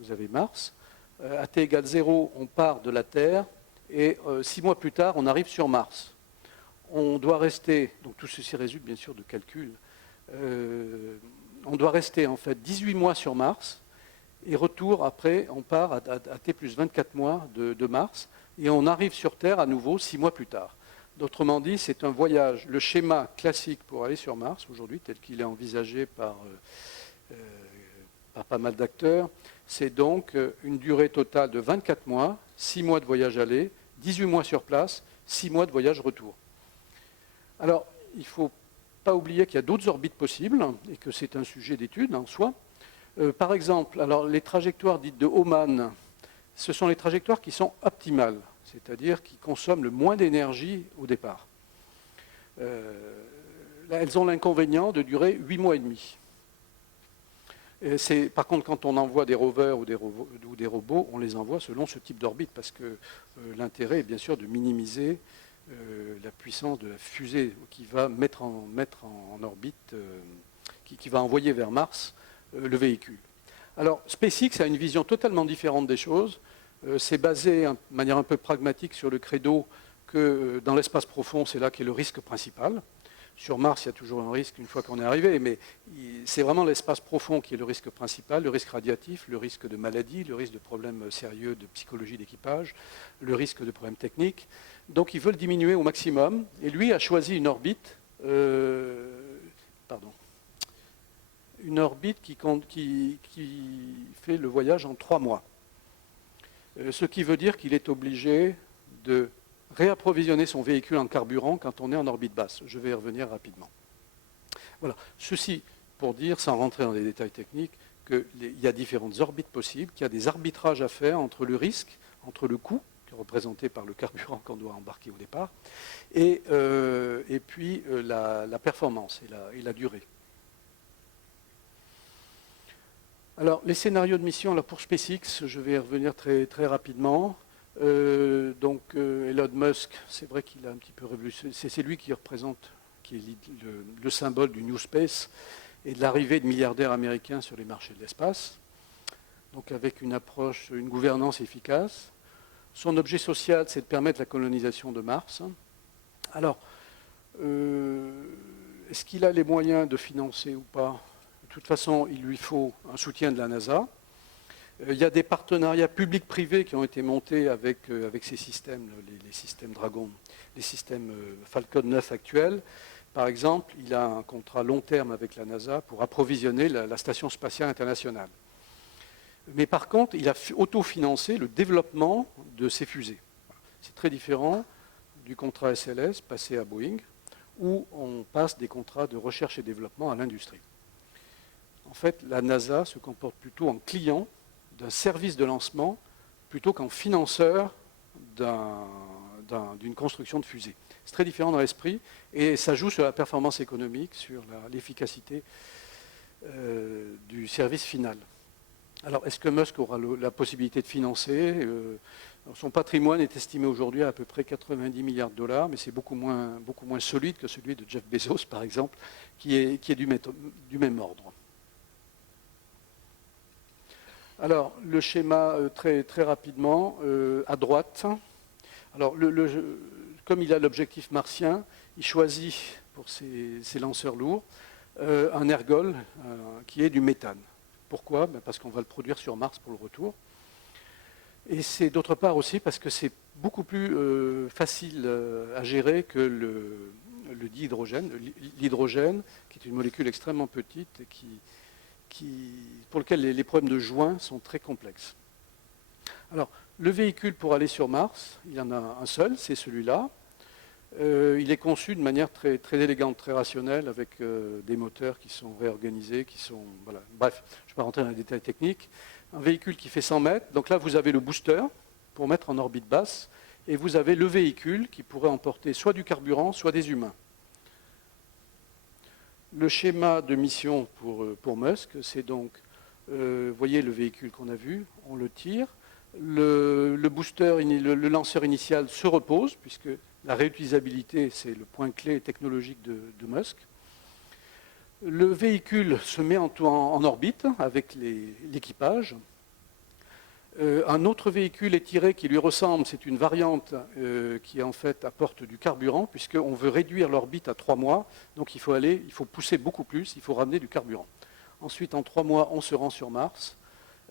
vous avez Mars. À t égale 0, on part de la Terre, et 6 mois plus tard, on arrive sur Mars. On doit rester, donc tout ceci résulte bien sûr de calculs, on doit rester en fait 18 mois sur Mars, et retour après, on part à t plus 24 mois de Mars, et on arrive sur Terre à nouveau 6 mois plus tard. Autrement dit, c'est un voyage, le schéma classique pour aller sur Mars, aujourd'hui, tel qu'il est envisagé par pas mal d'acteurs, c'est donc une durée totale de 24 mois, 6 mois de voyage aller, 18 mois sur place, 6 mois de voyage retour. Alors, il ne faut pas oublier qu'il y a d'autres orbites possibles et que c'est un sujet d'étude en soi. Par exemple, alors, les trajectoires dites de Hohmann, ce sont les trajectoires qui sont optimales, c'est-à-dire qui consomment le moins d'énergie au départ. Elles ont l'inconvénient de durer 8 mois et demi. Par contre, quand on envoie des rovers ou des robots, on les envoie selon ce type d'orbite, parce que l'intérêt est bien sûr de minimiser la puissance de la fusée qui va mettre en orbite, qui va envoyer vers Mars le véhicule. Alors, SpaceX a une vision totalement différente des choses. C'est basé de manière un peu pragmatique sur le credo que dans l'espace profond, c'est là qu'est le risque principal. Sur Mars, il y a toujours un risque une fois qu'on est arrivé, mais c'est vraiment l'espace profond qui est le risque principal, le risque radiatif, le risque de maladie, le risque de problèmes sérieux de psychologie d'équipage, le risque de problèmes techniques. Donc ils veulent diminuer au maximum, et lui a choisi une orbite, qui fait le voyage en 3 mois. Ce qui veut dire qu'il est obligé de réapprovisionner son véhicule en carburant quand on est en orbite basse. Je vais y revenir rapidement. Voilà. Ceci pour dire, sans rentrer dans les détails techniques, qu'il y a différentes orbites possibles, qu'il y a des arbitrages à faire entre le risque, entre le coût, qui est représenté par le carburant qu'on doit embarquer au départ, et puis la performance et la durée. Alors, les scénarios de mission là, pour SpaceX, je vais y revenir très, très rapidement. Elon Musk, c'est vrai qu'il a un petit peu révolutionné, c'est lui qui représente, qui est le symbole du New Space et de l'arrivée de milliardaires américains sur les marchés de l'espace, donc avec une approche, une gouvernance efficace. Son objet social, c'est de permettre la colonisation de Mars. Alors, est-ce qu'il a les moyens de financer ou pas? De toute façon, il lui faut un soutien de la NASA. Il y a des partenariats publics-privés qui ont été montés avec ces systèmes, les systèmes Dragon, les systèmes Falcon 9 actuels. Par exemple, il a un contrat long terme avec la NASA pour approvisionner la Station spatiale internationale. Mais par contre, il a autofinancé le développement de ces fusées. C'est très différent du contrat SLS passé à Boeing, où on passe des contrats de recherche et développement à l'industrie. En fait, la NASA se comporte plutôt en client d'un service de lancement plutôt qu'en financeur d'une construction de fusée. C'est très différent dans l'esprit et ça joue sur la performance économique, sur l'efficacité du service final. Alors, est-ce que Musk aura la possibilité de financer son patrimoine est estimé aujourd'hui à peu près 90 milliards de dollars, mais c'est beaucoup moins solide que celui de Jeff Bezos, par exemple, qui est du même ordre. Alors, le schéma très, très rapidement, à droite. Alors, comme il a l'objectif martien, il choisit pour ses lanceurs lourds un ergol qui est du méthane. Pourquoi? Parce qu'on va le produire sur Mars pour le retour. Et c'est d'autre part aussi parce que c'est beaucoup plus facile à gérer que le dihydrogène. L'hydrogène, qui est une molécule extrêmement petite et pour lequel les problèmes de joints sont très complexes. Alors, le véhicule pour aller sur Mars, il y en a un seul, c'est celui-là. Il est conçu de manière très, très élégante, très rationnelle, avec des moteurs qui sont réorganisés, qui sont... Voilà. Bref, je ne vais pas rentrer dans les détails techniques. Un véhicule qui fait 100 mètres. Donc là, vous avez le booster pour mettre en orbite basse, et vous avez le véhicule qui pourrait emporter soit du carburant, soit des humains. Le schéma de mission pour Musk, c'est donc, vous voyez le véhicule qu'on a vu, on le tire. Le booster, le lanceur initial se repose, puisque la réutilisabilité, c'est le point clé technologique de Musk. Le véhicule se met en orbite avec l'équipage. Un autre véhicule est tiré qui lui ressemble, c'est une variante qui en fait apporte du carburant, puisqu'on veut réduire l'orbite à 3 mois, donc il faut pousser beaucoup plus, il faut ramener du carburant. Ensuite, en 3 mois, on se rend sur Mars,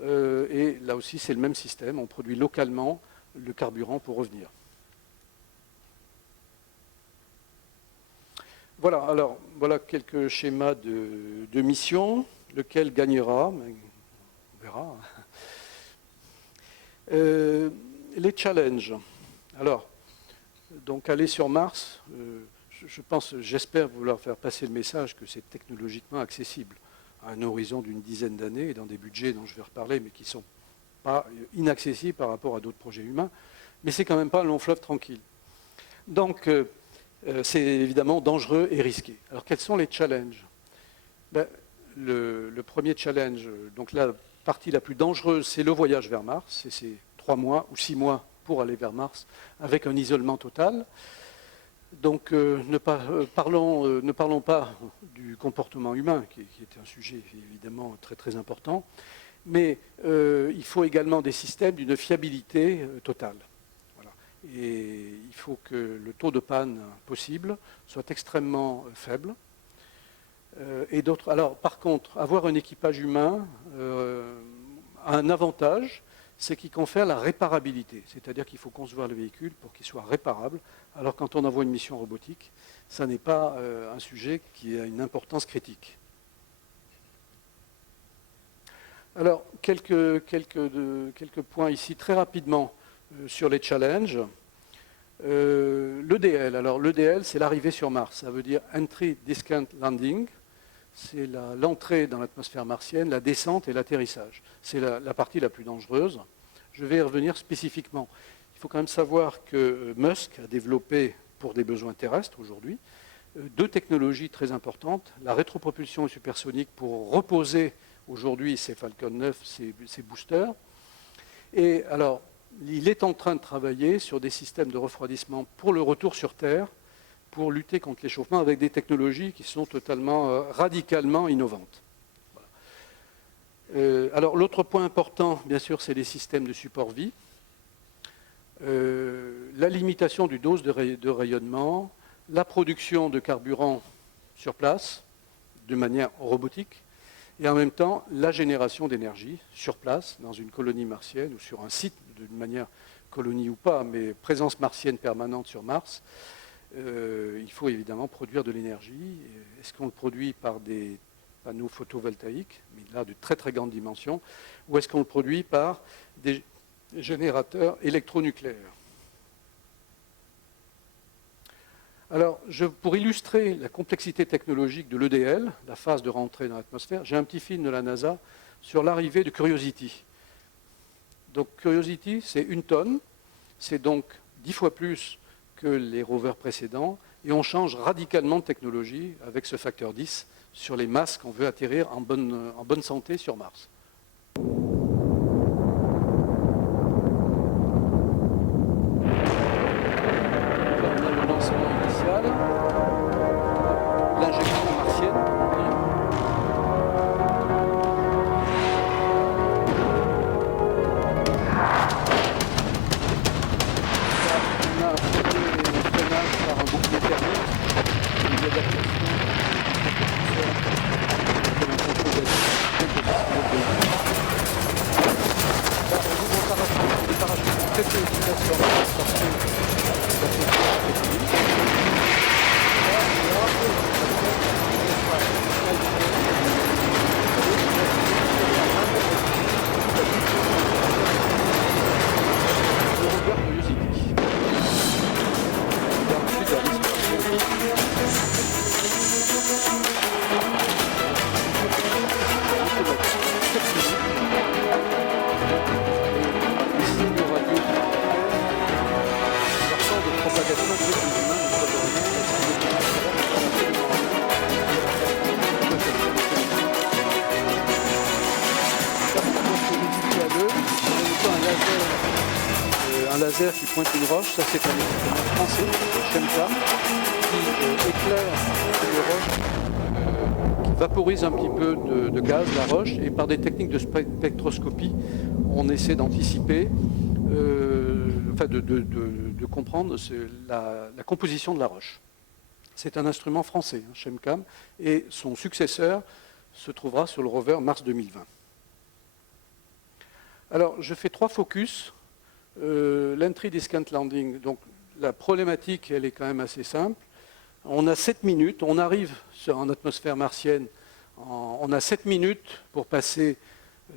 et là aussi c'est le même système, on produit localement le carburant pour revenir. Voilà, alors voilà quelques schémas de mission, lequel gagnera, on verra. Les challenges. Alors, donc aller sur Mars, j'espère vouloir faire passer le message que c'est technologiquement accessible à un horizon d'une dizaine d'années et dans des budgets dont je vais reparler, mais qui ne sont pas inaccessibles par rapport à d'autres projets humains. Mais c'est quand même pas un long fleuve tranquille. Donc, c'est évidemment dangereux et risqué. Alors, quels sont les challenges? Le premier challenge, donc la partie la plus dangereuse, c'est le voyage vers Mars. C'est 3 mois ou 6 mois pour aller vers Mars, avec un isolement total. Donc, ne parlons pas du comportement humain, qui est un sujet évidemment très très important, mais il faut également des systèmes d'une fiabilité totale. Et il faut que le taux de panne possible soit extrêmement faible. Alors, par contre, avoir un équipage humain a un avantage, c'est qu'il confère la réparabilité. C'est-à-dire qu'il faut concevoir le véhicule pour qu'il soit réparable. Alors, quand on envoie une mission robotique, ça n'est pas un sujet qui a une importance critique. Alors, quelques points ici très rapidement sur les challenges. L'EDL, alors l'EDL, c'est l'arrivée sur Mars. Ça veut dire Entry, Descent, Landing. C'est l'entrée dans l'atmosphère martienne, la descente et l'atterrissage. C'est la partie la plus dangereuse. Je vais y revenir spécifiquement. Il faut quand même savoir que Musk a développé, pour des besoins terrestres aujourd'hui, 2 technologies très importantes. La rétropropulsion supersonique pour reposer aujourd'hui ces Falcon 9, ces boosters. Et alors, il est en train de travailler sur des systèmes de refroidissement pour le retour sur Terre, pour lutter contre l'échauffement avec des technologies qui sont totalement, radicalement innovantes. Voilà. Alors l'autre point important, bien sûr, c'est les systèmes de support vie. La limitation du dose de rayonnement, la production de carburant sur place, de manière robotique, et en même temps la génération d'énergie sur place, dans une colonie martienne ou sur un site, d'une manière colonie ou pas, mais présence martienne permanente sur Mars. Il faut évidemment produire de l'énergie. Est-ce qu'on le produit par des panneaux photovoltaïques, mais là de très très grande dimension, ou est-ce qu'on le produit par des générateurs électronucléaires? Alors, pour illustrer la complexité technologique de l'EDL, la phase de rentrée dans l'atmosphère, j'ai un petit film de la NASA sur l'arrivée de Curiosity. Donc Curiosity, c'est 1 tonne, c'est donc 10 fois plus que les rovers précédents, et on change radicalement de technologie avec ce facteur 10 sur les masses qu'on veut atterrir en bonne santé sur Mars. L'injection martienne. On a un premier freinage par un bouclier thermique, une adaptation des parachutes très peu efficaces parce un laser qui pointe une roche, ça c'est un équipement français, Chemcam, qui éclaire les roches, qui vaporise un petit peu de gaz, la roche, et par des techniques de spectroscopie, on essaie d'anticiper, de comprendre la composition de la roche. C'est un instrument français, Chemcam, et son successeur se trouvera sur le rover Mars 2020. Alors, je fais 3 focus. L'entry discount landing, donc la problématique, elle est quand même assez simple. On a 7 minutes, on arrive en atmosphère martienne, on a 7 minutes pour passer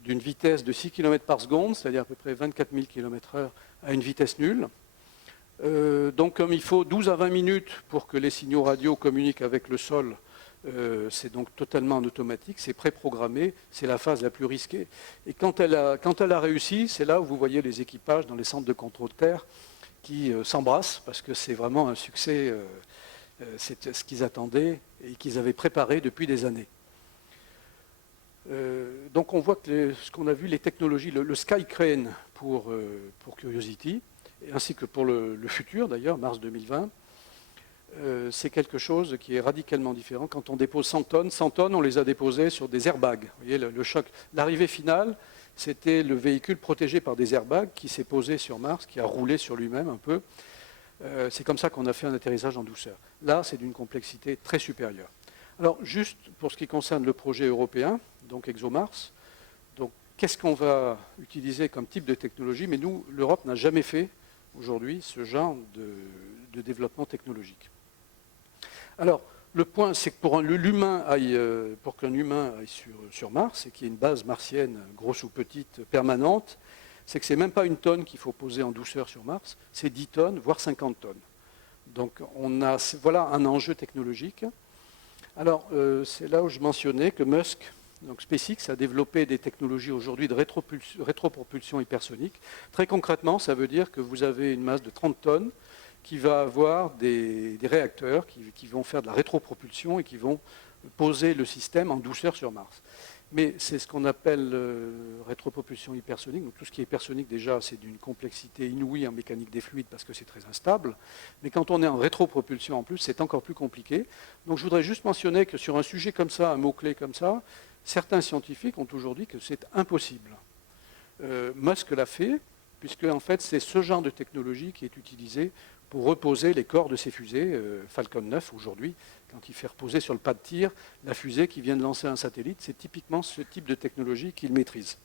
d'une vitesse de 6 km par seconde, c'est-à-dire à peu près 24 000 km/h, à une vitesse nulle. Donc comme il faut 12 à 20 minutes pour que les signaux radio communiquent avec le sol, c'est donc totalement en automatique, c'est préprogrammé, c'est la phase la plus risquée. Et quand elle a réussi, c'est là où vous voyez les équipages dans les centres de contrôle terre qui s'embrassent, parce que c'est vraiment un succès, c'est ce qu'ils attendaient et qu'ils avaient préparé depuis des années. Donc on voit que ce qu'on a vu, les technologies, le Sky Crane pour Curiosity, ainsi que pour le futur d'ailleurs, Mars 2020, c'est quelque chose qui est radicalement différent. Quand on dépose 100 tonnes, on les a déposées sur des airbags. Vous voyez, le choc. L'arrivée finale, c'était le véhicule protégé par des airbags qui s'est posé sur Mars, qui a roulé sur lui-même un peu. C'est comme ça qu'on a fait un atterrissage en douceur. Là, c'est d'une complexité très supérieure. Alors, juste pour ce qui concerne le projet européen, donc ExoMars, donc qu'est-ce qu'on va utiliser comme type de technologie? Mais nous, l'Europe n'a jamais fait aujourd'hui ce genre de développement technologique. Alors, le point, c'est que pour qu'un humain aille sur Mars, et qu'il y ait une base martienne, grosse ou petite, permanente, c'est que ce n'est même pas 1 tonne qu'il faut poser en douceur sur Mars, c'est 10 tonnes, voire 50 tonnes. Donc, voilà un enjeu technologique. Alors, c'est là où je mentionnais que Musk, donc SpaceX, a développé des technologies aujourd'hui de rétropropulsion hypersonique. Très concrètement, ça veut dire que vous avez une masse de 30 tonnes qui va avoir des réacteurs qui vont faire de la rétropropulsion et qui vont poser le système en douceur sur Mars. Mais c'est ce qu'on appelle rétropropulsion hypersonique. Donc tout ce qui est hypersonique, déjà, c'est d'une complexité inouïe en mécanique des fluides parce que c'est très instable. Mais quand on est en rétropropulsion en plus, c'est encore plus compliqué. Donc je voudrais juste mentionner que sur un sujet comme ça, un mot-clé comme ça, certains scientifiques ont toujours dit que c'est impossible. Musk l'a fait, puisque en fait, c'est ce genre de technologie qui est utilisée pour reposer les corps de ces fusées. Falcon 9, aujourd'hui, quand il fait reposer sur le pas de tir la fusée qui vient de lancer un satellite, c'est typiquement ce type de technologie qu'il maîtrise.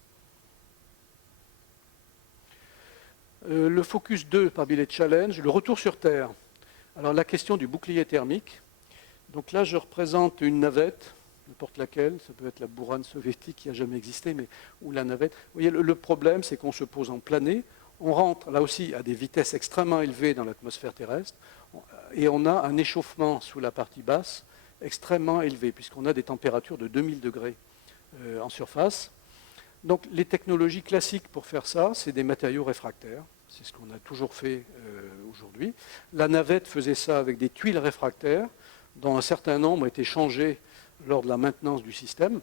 Le Focus 2 parmi les challenges, le retour sur Terre. Alors la question du bouclier thermique. Donc là, je représente une navette, n'importe laquelle, ça peut être la Buran soviétique qui n'a jamais existé, mais ou la navette. Vous voyez, le problème, c'est qu'on se pose en planée, on rentre là aussi à des vitesses extrêmement élevées dans l'atmosphère terrestre, et on a un échauffement sous la partie basse extrêmement élevé, puisqu'on a des températures de 2000 degrés en surface. Donc les technologies classiques pour faire ça, c'est des matériaux réfractaires. C'est ce qu'on a toujours fait aujourd'hui. La navette faisait ça avec des tuiles réfractaires, dont un certain nombre étaient changés lors de la maintenance du système.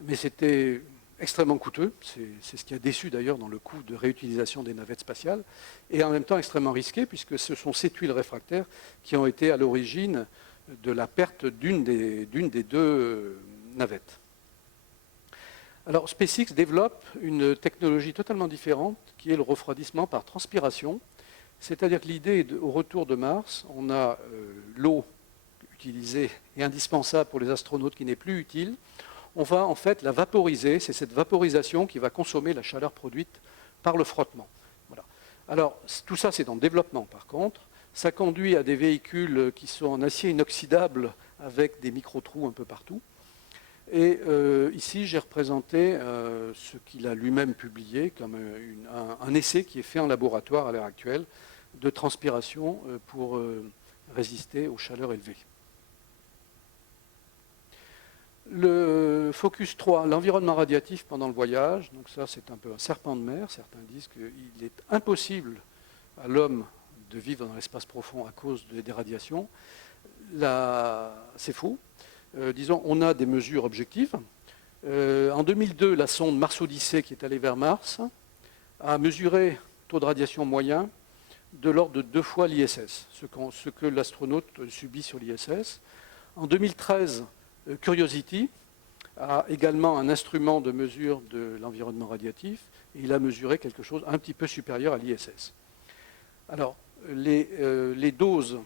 Mais c'était extrêmement coûteux. C'est ce qui a déçu d'ailleurs dans le coût de réutilisation des navettes spatiales. Et en même temps extrêmement risqué, puisque ce sont ces tuiles réfractaires qui ont été à l'origine de la perte d'une des deux navettes. Alors SpaceX développe une technologie totalement différente qui est le refroidissement par transpiration. C'est-à-dire que l'idée, au retour de Mars, on a l'eau utilisée et indispensable pour les astronautes qui n'est plus utile. On va en fait la vaporiser. C'est cette vaporisation qui va consommer la chaleur produite par le frottement. Voilà. Alors tout ça, c'est dans le développement par contre. Ça conduit à des véhicules qui sont en acier inoxydable avec des micro-trous un peu partout. Et ici, j'ai représenté ce qu'il a lui-même publié comme un essai qui est fait en laboratoire à l'heure actuelle de transpiration pour résister aux chaleurs élevées. Le Focus 3, l'environnement radiatif pendant le voyage. Donc ça, c'est un peu un serpent de mer. Certains disent qu'il est impossible à l'homme de vivre dans l'espace profond à cause des radiations. C'est faux. Disons, on a des mesures objectives. En 2002, la sonde Mars Odyssey, qui est allée vers Mars, a mesuré taux de radiation moyen de l'ordre de 2 fois l'ISS, ce que l'astronaute subit sur l'ISS. En 2013, Curiosity a également un instrument de mesure de l'environnement radiatif, et il a mesuré quelque chose un petit peu supérieur à l'ISS. Alors, les doses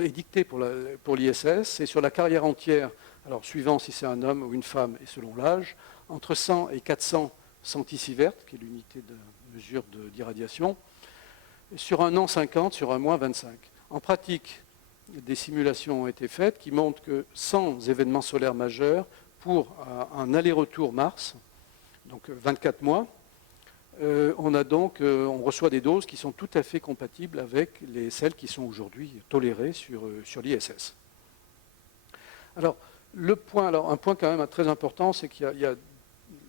édictées pour l'ISS, c'est sur la carrière entière, alors suivant si c'est un homme ou une femme et selon l'âge, entre 100 et 400 centisieverts, qui est l'unité de mesure d'irradiation, sur un an 50, sur un mois 25. En pratique, des simulations ont été faites qui montrent que sans événements solaires majeurs, pour un aller-retour Mars, donc 24 mois, on reçoit des doses qui sont tout à fait compatibles avec celles qui sont aujourd'hui tolérées sur l'ISS. Alors, un point quand même très important, c'est qu'il y a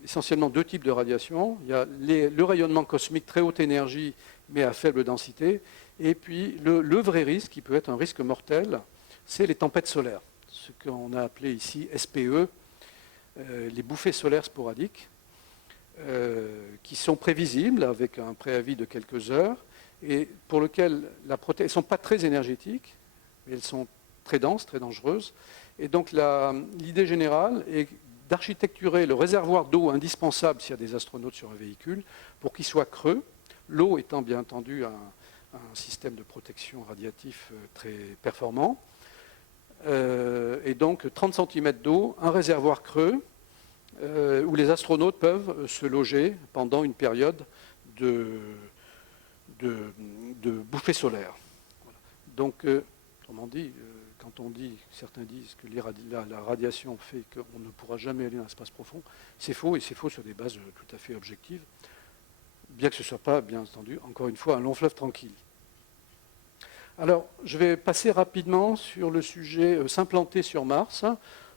essentiellement 2 types de radiation. Il y a le rayonnement cosmique très haute énergie, mais à faible densité. Et puis, le vrai risque, qui peut être un risque mortel, c'est les tempêtes solaires, ce qu'on a appelé ici SPE, les bouffées solaires sporadiques, qui sont prévisibles avec un préavis de quelques heures, et pour lesquelles elles ne sont pas très énergétiques, mais elles sont très denses, très dangereuses. Et donc l'idée générale est d'architecturer le réservoir d'eau indispensable s'il y a des astronautes sur un véhicule, pour qu'il soit creux, l'eau étant bien entendu un système de protection radiatif très performant. Et donc 30 cm d'eau, un réservoir creux, où les astronautes peuvent se loger pendant une période de bouffée solaire. Voilà. Donc, autrement dit, certains disent que la radiation fait qu'on ne pourra jamais aller dans l'espace profond, c'est faux, et c'est faux sur des bases tout à fait objectives, bien que ce ne soit pas, bien entendu, encore une fois, un long fleuve tranquille. Alors, je vais passer rapidement sur le sujet s'implanter sur Mars.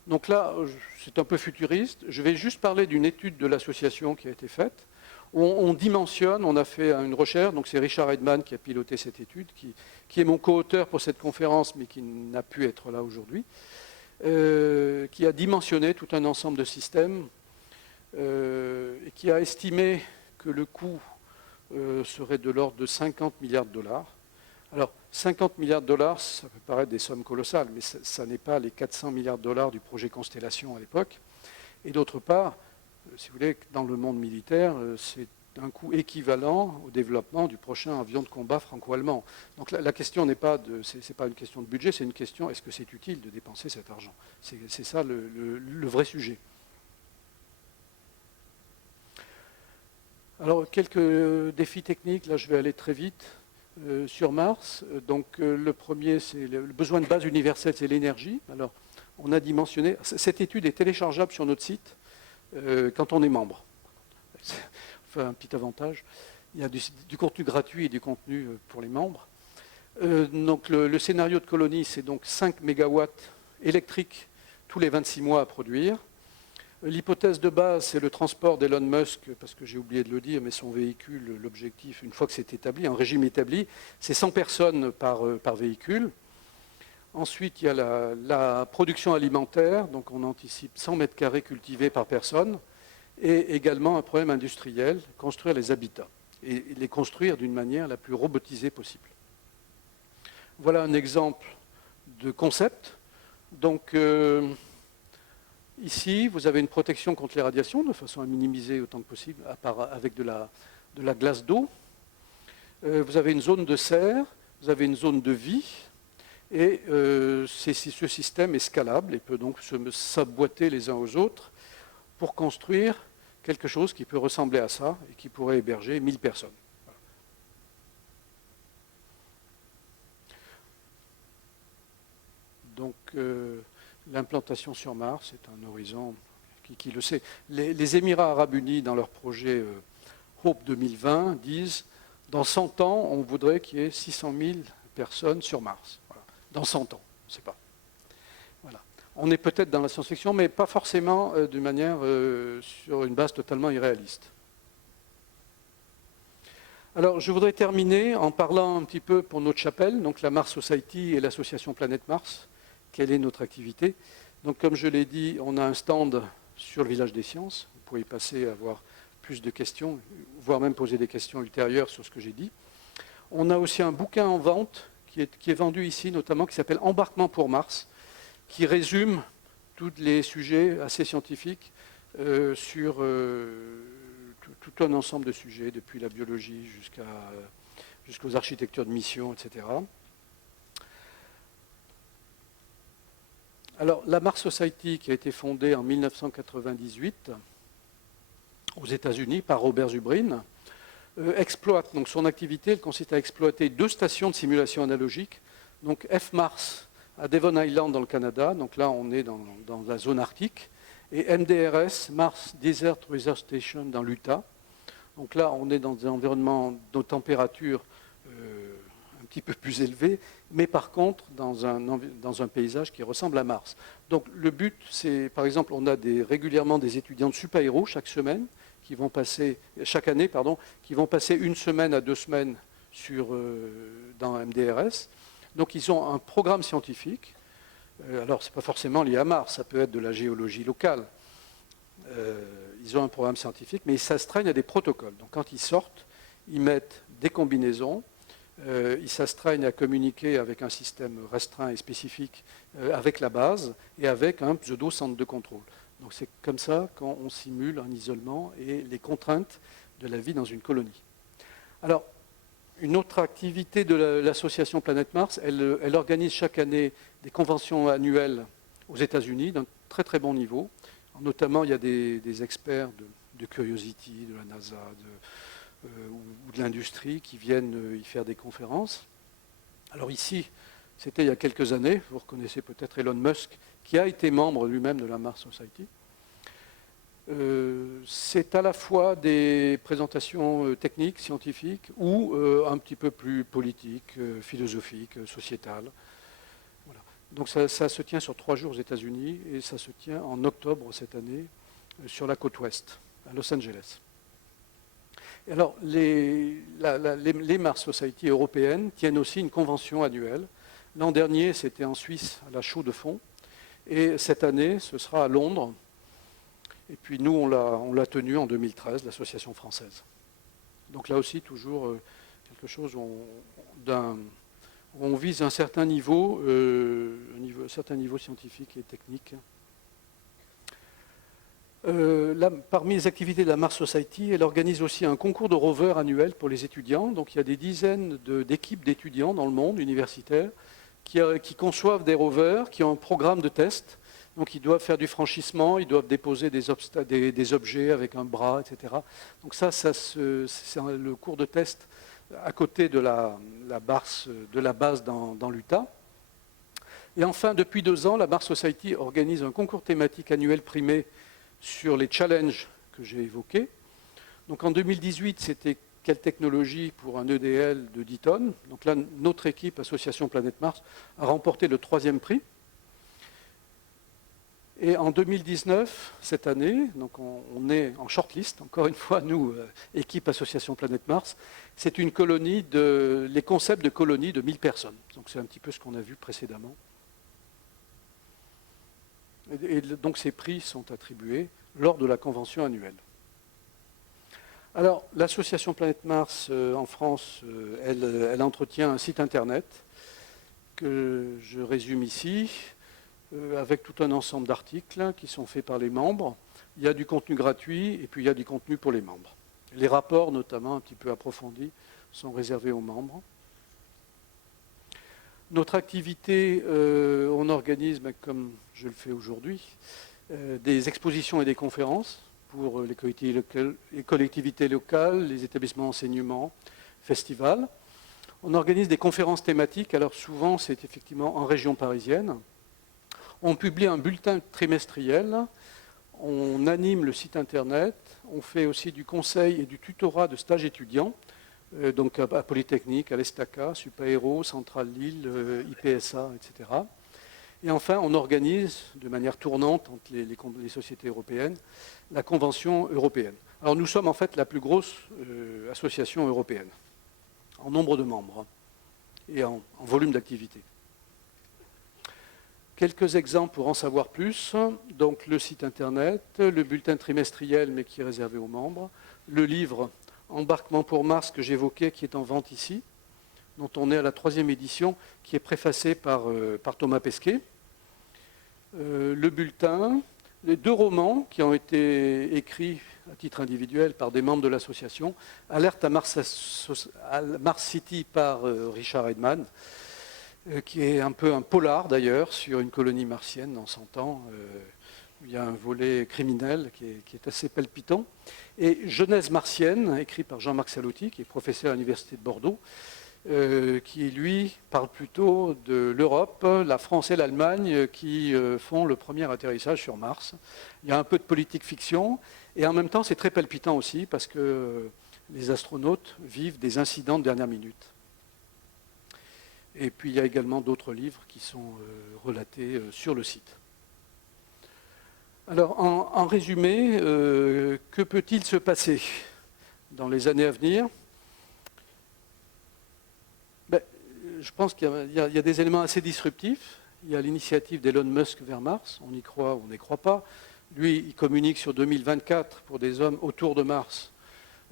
Donc là, c'est un peu futuriste. Je vais juste parler d'une étude de l'association qui a été faite. On dimensionne, on a fait une recherche, donc c'est Richard Heidman qui a piloté cette étude, qui est mon co-auteur pour cette conférence, mais qui n'a pu être là aujourd'hui, qui a dimensionné tout un ensemble de systèmes et qui a estimé que le coût serait de l'ordre de 50 milliards de dollars. Alors, 50 milliards de dollars, ça peut paraître des sommes colossales, mais ça n'est pas les 400 milliards de dollars du projet Constellation à l'époque. Et d'autre part, si vous voulez, dans le monde militaire, c'est d'un coût équivalent au développement du prochain avion de combat franco-allemand. Donc la question n'est pas c'est pas une question de budget, c'est une question est-ce que c'est utile de dépenser cet argent. C'est ça le vrai sujet. Alors quelques défis techniques, là je vais aller très vite. Sur Mars, donc le premier, c'est le besoin de base universel, c'est l'énergie. Alors on a dimensionné, cette étude est téléchargeable sur notre site quand on est membre. Enfin, un petit avantage, il y a du contenu gratuit et du contenu pour les membres. Donc le scénario de colonie, c'est donc 5 mégawatts électriques tous les 26 mois à produire. L'hypothèse de base, c'est le transport d'Elon Musk, parce que j'ai oublié de le dire, mais son véhicule, l'objectif, une fois que c'est établi, un régime établi, c'est 100 personnes par véhicule. Ensuite, il y a la production alimentaire, donc on anticipe 100 mètres carrés cultivés par personne, et également un problème industriel, construire les habitats, et les construire d'une manière la plus robotisée possible. Voilà un exemple de concept. Donc, ici, vous avez une protection contre les radiations, de façon à minimiser autant que possible, avec de la glace d'eau. Vous avez une zone de serre, vous avez une zone de vie, et ce système est scalable et peut donc s'emboîter les uns aux autres pour construire quelque chose qui peut ressembler à ça et qui pourrait héberger 1000 personnes. Donc, l'implantation sur Mars est un horizon qui le sait. Les Émirats arabes unis, dans leur projet Hope 2020, disent dans 100 ans, on voudrait qu'il y ait 600 000 personnes sur Mars. Voilà. Dans 100 ans, on ne sait pas. Voilà. On est peut-être dans la science-fiction, mais pas forcément d'une manière sur une base totalement irréaliste. Alors, je voudrais terminer en parlant un petit peu pour notre chapelle, donc la Mars Society et l'association Planète Mars. Quelle est notre activité? Donc, comme je l'ai dit, on a un stand sur le village des sciences. Vous pouvez y passer à avoir plus de questions, voire même poser des questions ultérieures sur ce que j'ai dit. On a aussi un bouquin en vente qui est vendu ici, notamment, qui s'appelle Embarquement pour Mars, qui résume tous les sujets assez scientifiques sur tout un ensemble de sujets, depuis la biologie jusqu'aux architectures de mission, etc. Alors, la Mars Society, qui a été fondée en 1998 aux États-Unis par Robert Zubrin, exploite, donc son activité, elle consiste à exploiter 2 stations de simulation analogique, donc F-Mars à Devon Island dans le Canada, donc là on est dans la zone arctique, et MDRS, Mars Desert Research Station dans l'Utah. Donc là on est dans des environnements de température un petit peu plus élevées, mais par contre dans un paysage qui ressemble à Mars. Donc le but, c'est, par exemple, on a régulièrement des étudiants de Supaéro chaque année, qui vont passer 1 semaine à 2 semaines dans MDRS. Donc ils ont un programme scientifique. Alors ce n'est pas forcément lié à Mars, ça peut être de la géologie locale. Ils ont un programme scientifique, mais ils s'astreignent à des protocoles. Donc quand ils sortent, ils mettent des combinaisons, ils s'astreignent à communiquer avec un système restreint et spécifique avec la base et avec un pseudo-centre de contrôle. Donc c'est comme ça qu'on simule un isolement et les contraintes de la vie dans une colonie. Alors, une autre activité de l'association Planète Mars, elle organise chaque année des conventions annuelles aux États-Unis d'un très très bon niveau. Notamment, il y a des experts de Curiosity, de la NASA ou de l'industrie qui viennent y faire des conférences. Alors ici, c'était il y a quelques années, vous reconnaissez peut-être Elon Musk, qui a été membre lui-même de la Mars Society. C'est à la fois des présentations techniques, scientifiques, ou un petit peu plus politiques, philosophiques, sociétales. Voilà. Donc ça se tient sur 3 jours aux États-Unis et ça se tient en octobre cette année sur la côte ouest, à Los Angeles. Et alors, les Mars Society européennes tiennent aussi une convention annuelle. L'an dernier, c'était en Suisse, à la Chaux-de-Fonds. Et cette année, ce sera à Londres. Et puis nous, on l'a tenu en 2013, l'association française. Donc là aussi, toujours quelque chose où on vise un certain niveau scientifique et technique. Parmi les activités de la Mars Society, elle organise aussi un concours de rovers annuel pour les étudiants. Donc il y a des dizaines d'équipes d'étudiants dans le monde universitaire qui conçoivent des rovers, qui ont un programme de test. Donc ils doivent faire du franchissement, ils doivent déposer des objets avec un bras, etc. Donc c'est le cours de test à côté de la base dans l'Utah. Et enfin, depuis 2 ans, la Mars Society organise un concours thématique annuel primé sur les challenges que j'ai évoqués. Donc en 2018, c'était quelle technologie pour un EDL de 10 tonnes. Donc là, notre équipe, Association Planète Mars, a remporté le 3e prix. Et en 2019, cette année, donc on est en shortlist, encore une fois, nous, équipe Association Planète Mars, c'est une colonie les concepts de colonie de 1000 personnes. Donc c'est un petit peu ce qu'on a vu précédemment. Et donc ces prix sont attribués lors de la convention annuelle. Alors, l'association Planète Mars en France, elle entretient un site internet que je résume ici, avec tout un ensemble d'articles qui sont faits par les membres. Il y a du contenu gratuit et puis il y a du contenu pour les membres. Les rapports, notamment un petit peu approfondis, sont réservés aux membres. Notre activité, on organise, comme je le fais aujourd'hui, des expositions et des conférences pour les collectivités locales, les établissements d'enseignement, festivals. On organise des conférences thématiques, alors souvent c'est effectivement en région parisienne. On publie un bulletin trimestriel, on anime le site internet, on fait aussi du conseil et du tutorat de stages étudiants, donc à Polytechnique, à l'Estaca, Supaéro, Centrale Lille, IPSA, etc. Et enfin, on organise de manière tournante entre les sociétés européennes la Convention européenne. Alors nous sommes en fait la plus grosse association européenne, en nombre de membres et en volume d'activité. Quelques exemples pour en savoir plus. Donc le site internet, le bulletin trimestriel mais qui est réservé aux membres, le livre Embarquement pour Mars que j'évoquais qui est en vente ici, dont on est à la 3e édition, qui est préfacé par Thomas Pesquet. Le bulletin, les 2 romans qui ont été écrits à titre individuel par des membres de l'association, Alerte à Mars City par Richard Edman, qui est un peu un polar d'ailleurs sur une colonie martienne en 100 ans. Il y a un volet criminel qui est assez palpitant. Et Genèse martienne, écrit par Jean-Marc Salotti, qui est professeur à l'Université de Bordeaux, qui, lui, parle plutôt de l'Europe, la France et l'Allemagne qui font le premier atterrissage sur Mars. Il y a un peu de politique fiction, et en même temps, c'est très palpitant aussi, parce que les astronautes vivent des incidents de dernière minute. Et puis, il y a également d'autres livres qui sont relatés sur le site. Alors, en résumé, que peut-il se passer dans les années à venir ? Je pense qu'il y a des éléments assez disruptifs. Il y a l'initiative d'Elon Musk vers Mars. On y croit ou on n'y croit pas. Lui, il communique sur 2024 pour des hommes autour de Mars.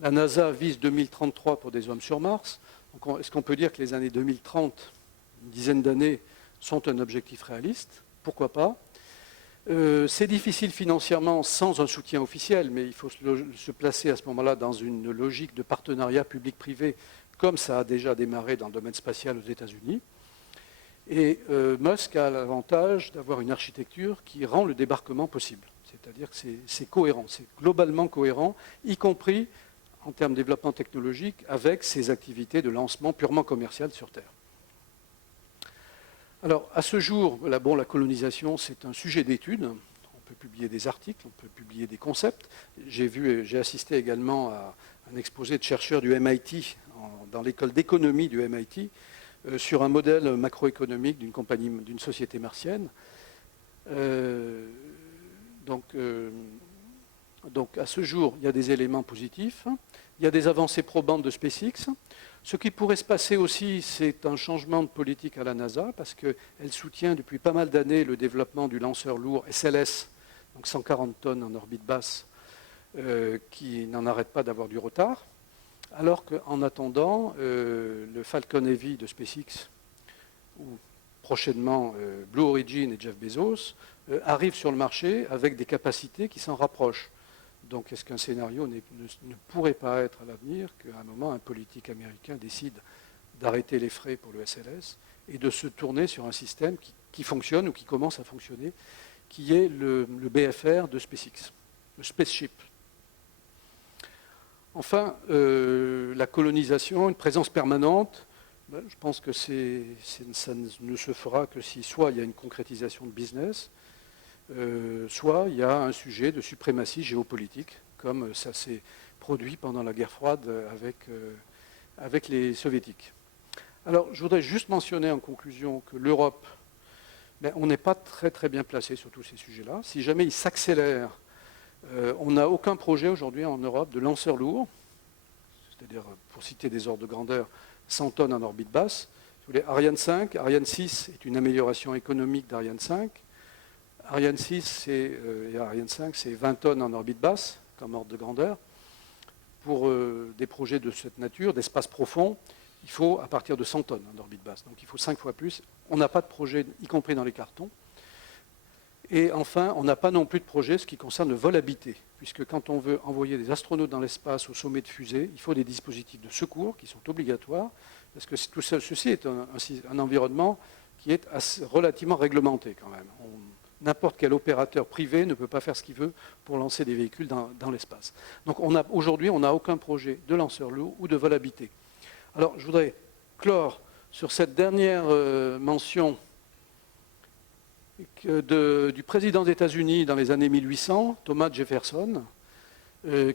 La NASA vise 2033 pour des hommes sur Mars. Donc, est-ce qu'on peut dire que les années 2030, une dizaine d'années, sont un objectif réaliste ? Pourquoi pas ? C'est difficile financièrement sans un soutien officiel, mais il faut se placer à ce moment-là dans une logique de partenariat public-privé, comme ça a déjà démarré dans le domaine spatial aux États-Unis. Et Musk a l'avantage d'avoir une architecture qui rend le débarquement possible. C'est-à-dire que c'est cohérent, c'est globalement cohérent, y compris en termes de développement technologique, avec ses activités de lancement purement commerciales sur Terre. Alors, à ce jour, la colonisation, c'est un sujet d'étude. On peut publier des articles, on peut publier des concepts. J'ai assisté également à un exposé de chercheurs du MIT, dans l'école d'économie du MIT, sur un modèle macroéconomique d'une société martienne. Donc, à ce jour, il y a des éléments positifs. Il y a des avancées probantes de SpaceX. Ce qui pourrait se passer aussi, c'est un changement de politique à la NASA, parce qu'elle soutient depuis pas mal d'années le développement du lanceur lourd SLS, donc 140 tonnes en orbite basse, qui n'en arrête pas d'avoir du retard. Alors qu'en attendant, le Falcon Heavy de SpaceX, ou prochainement Blue Origin et Jeff Bezos, arrivent sur le marché avec des capacités qui s'en rapprochent. Donc est-ce qu'un scénario ne pourrait pas être à l'avenir qu'à un moment, un politique américain décide d'arrêter les frais pour le SLS et de se tourner sur un système qui fonctionne ou qui commence à fonctionner, qui est le BFR de SpaceX, le Spaceship. Enfin, la colonisation, une présence permanente, je pense que ça ne se fera que si soit il y a une concrétisation de business, soit il y a un sujet de suprématie géopolitique, comme ça s'est produit pendant la guerre froide avec les soviétiques. Alors, je voudrais juste mentionner en conclusion que l'Europe, on n'est pas très très bien placé sur tous ces sujets-là. Si jamais ils s'accélèrent, on n'a aucun projet aujourd'hui en Europe de lanceurs lourds, c'est-à-dire, pour citer des ordres de grandeur, 100 tonnes en orbite basse. Ariane 5, Ariane 6 est une amélioration économique d'Ariane 5. Ariane 6 et Ariane 5, c'est 20 tonnes en orbite basse, comme ordre de grandeur. Pour des projets de cette nature, d'espace profond, il faut à partir de 100 tonnes en orbite basse. Donc il faut 5 fois plus. On n'a pas de projet, y compris dans les cartons. Et enfin, on n'a pas non plus de projet ce qui concerne le vol habité, puisque quand on veut envoyer des astronautes dans l'espace au sommet de fusée, il faut des dispositifs de secours qui sont obligatoires, parce que tout ceci est un environnement qui est relativement réglementé quand même. N'importe quel opérateur privé ne peut pas faire ce qu'il veut pour lancer des véhicules dans l'espace. Donc aujourd'hui, on n'a aucun projet de lanceur lourd ou de vol habité. Alors, je voudrais clore sur cette dernière mention du président des États-Unis dans les années 1800, Thomas Jefferson,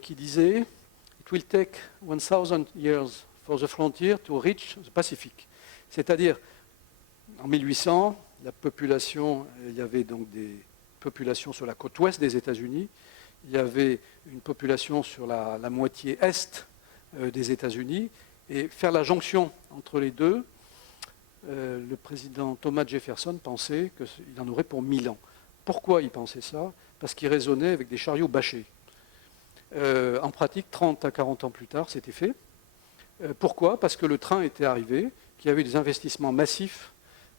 qui disait « It will take 1000 years for the frontier to reach the Pacific ». C'est-à-dire, en 1800, la population, il y avait donc des populations sur la côte ouest des États-Unis, il y avait une population sur la moitié est des États-Unis, et faire la jonction entre les deux, le président Thomas Jefferson pensait qu'il en aurait pour 1000 ans. Pourquoi il pensait ça? Parce qu'il raisonnait avec des chariots bâchés. En pratique, 30 à 40 ans plus tard, c'était fait. Pourquoi? Parce que le train était arrivé, qu'il y avait eu des investissements massifs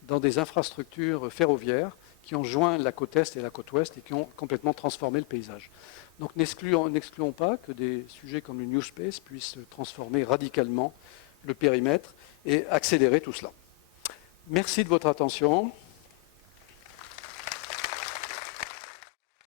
dans des infrastructures ferroviaires qui ont joint la côte est et la côte ouest et qui ont complètement transformé le paysage. Donc n'excluons pas que des sujets comme le New Space puissent transformer radicalement le périmètre et accélérer tout cela. Merci de votre attention.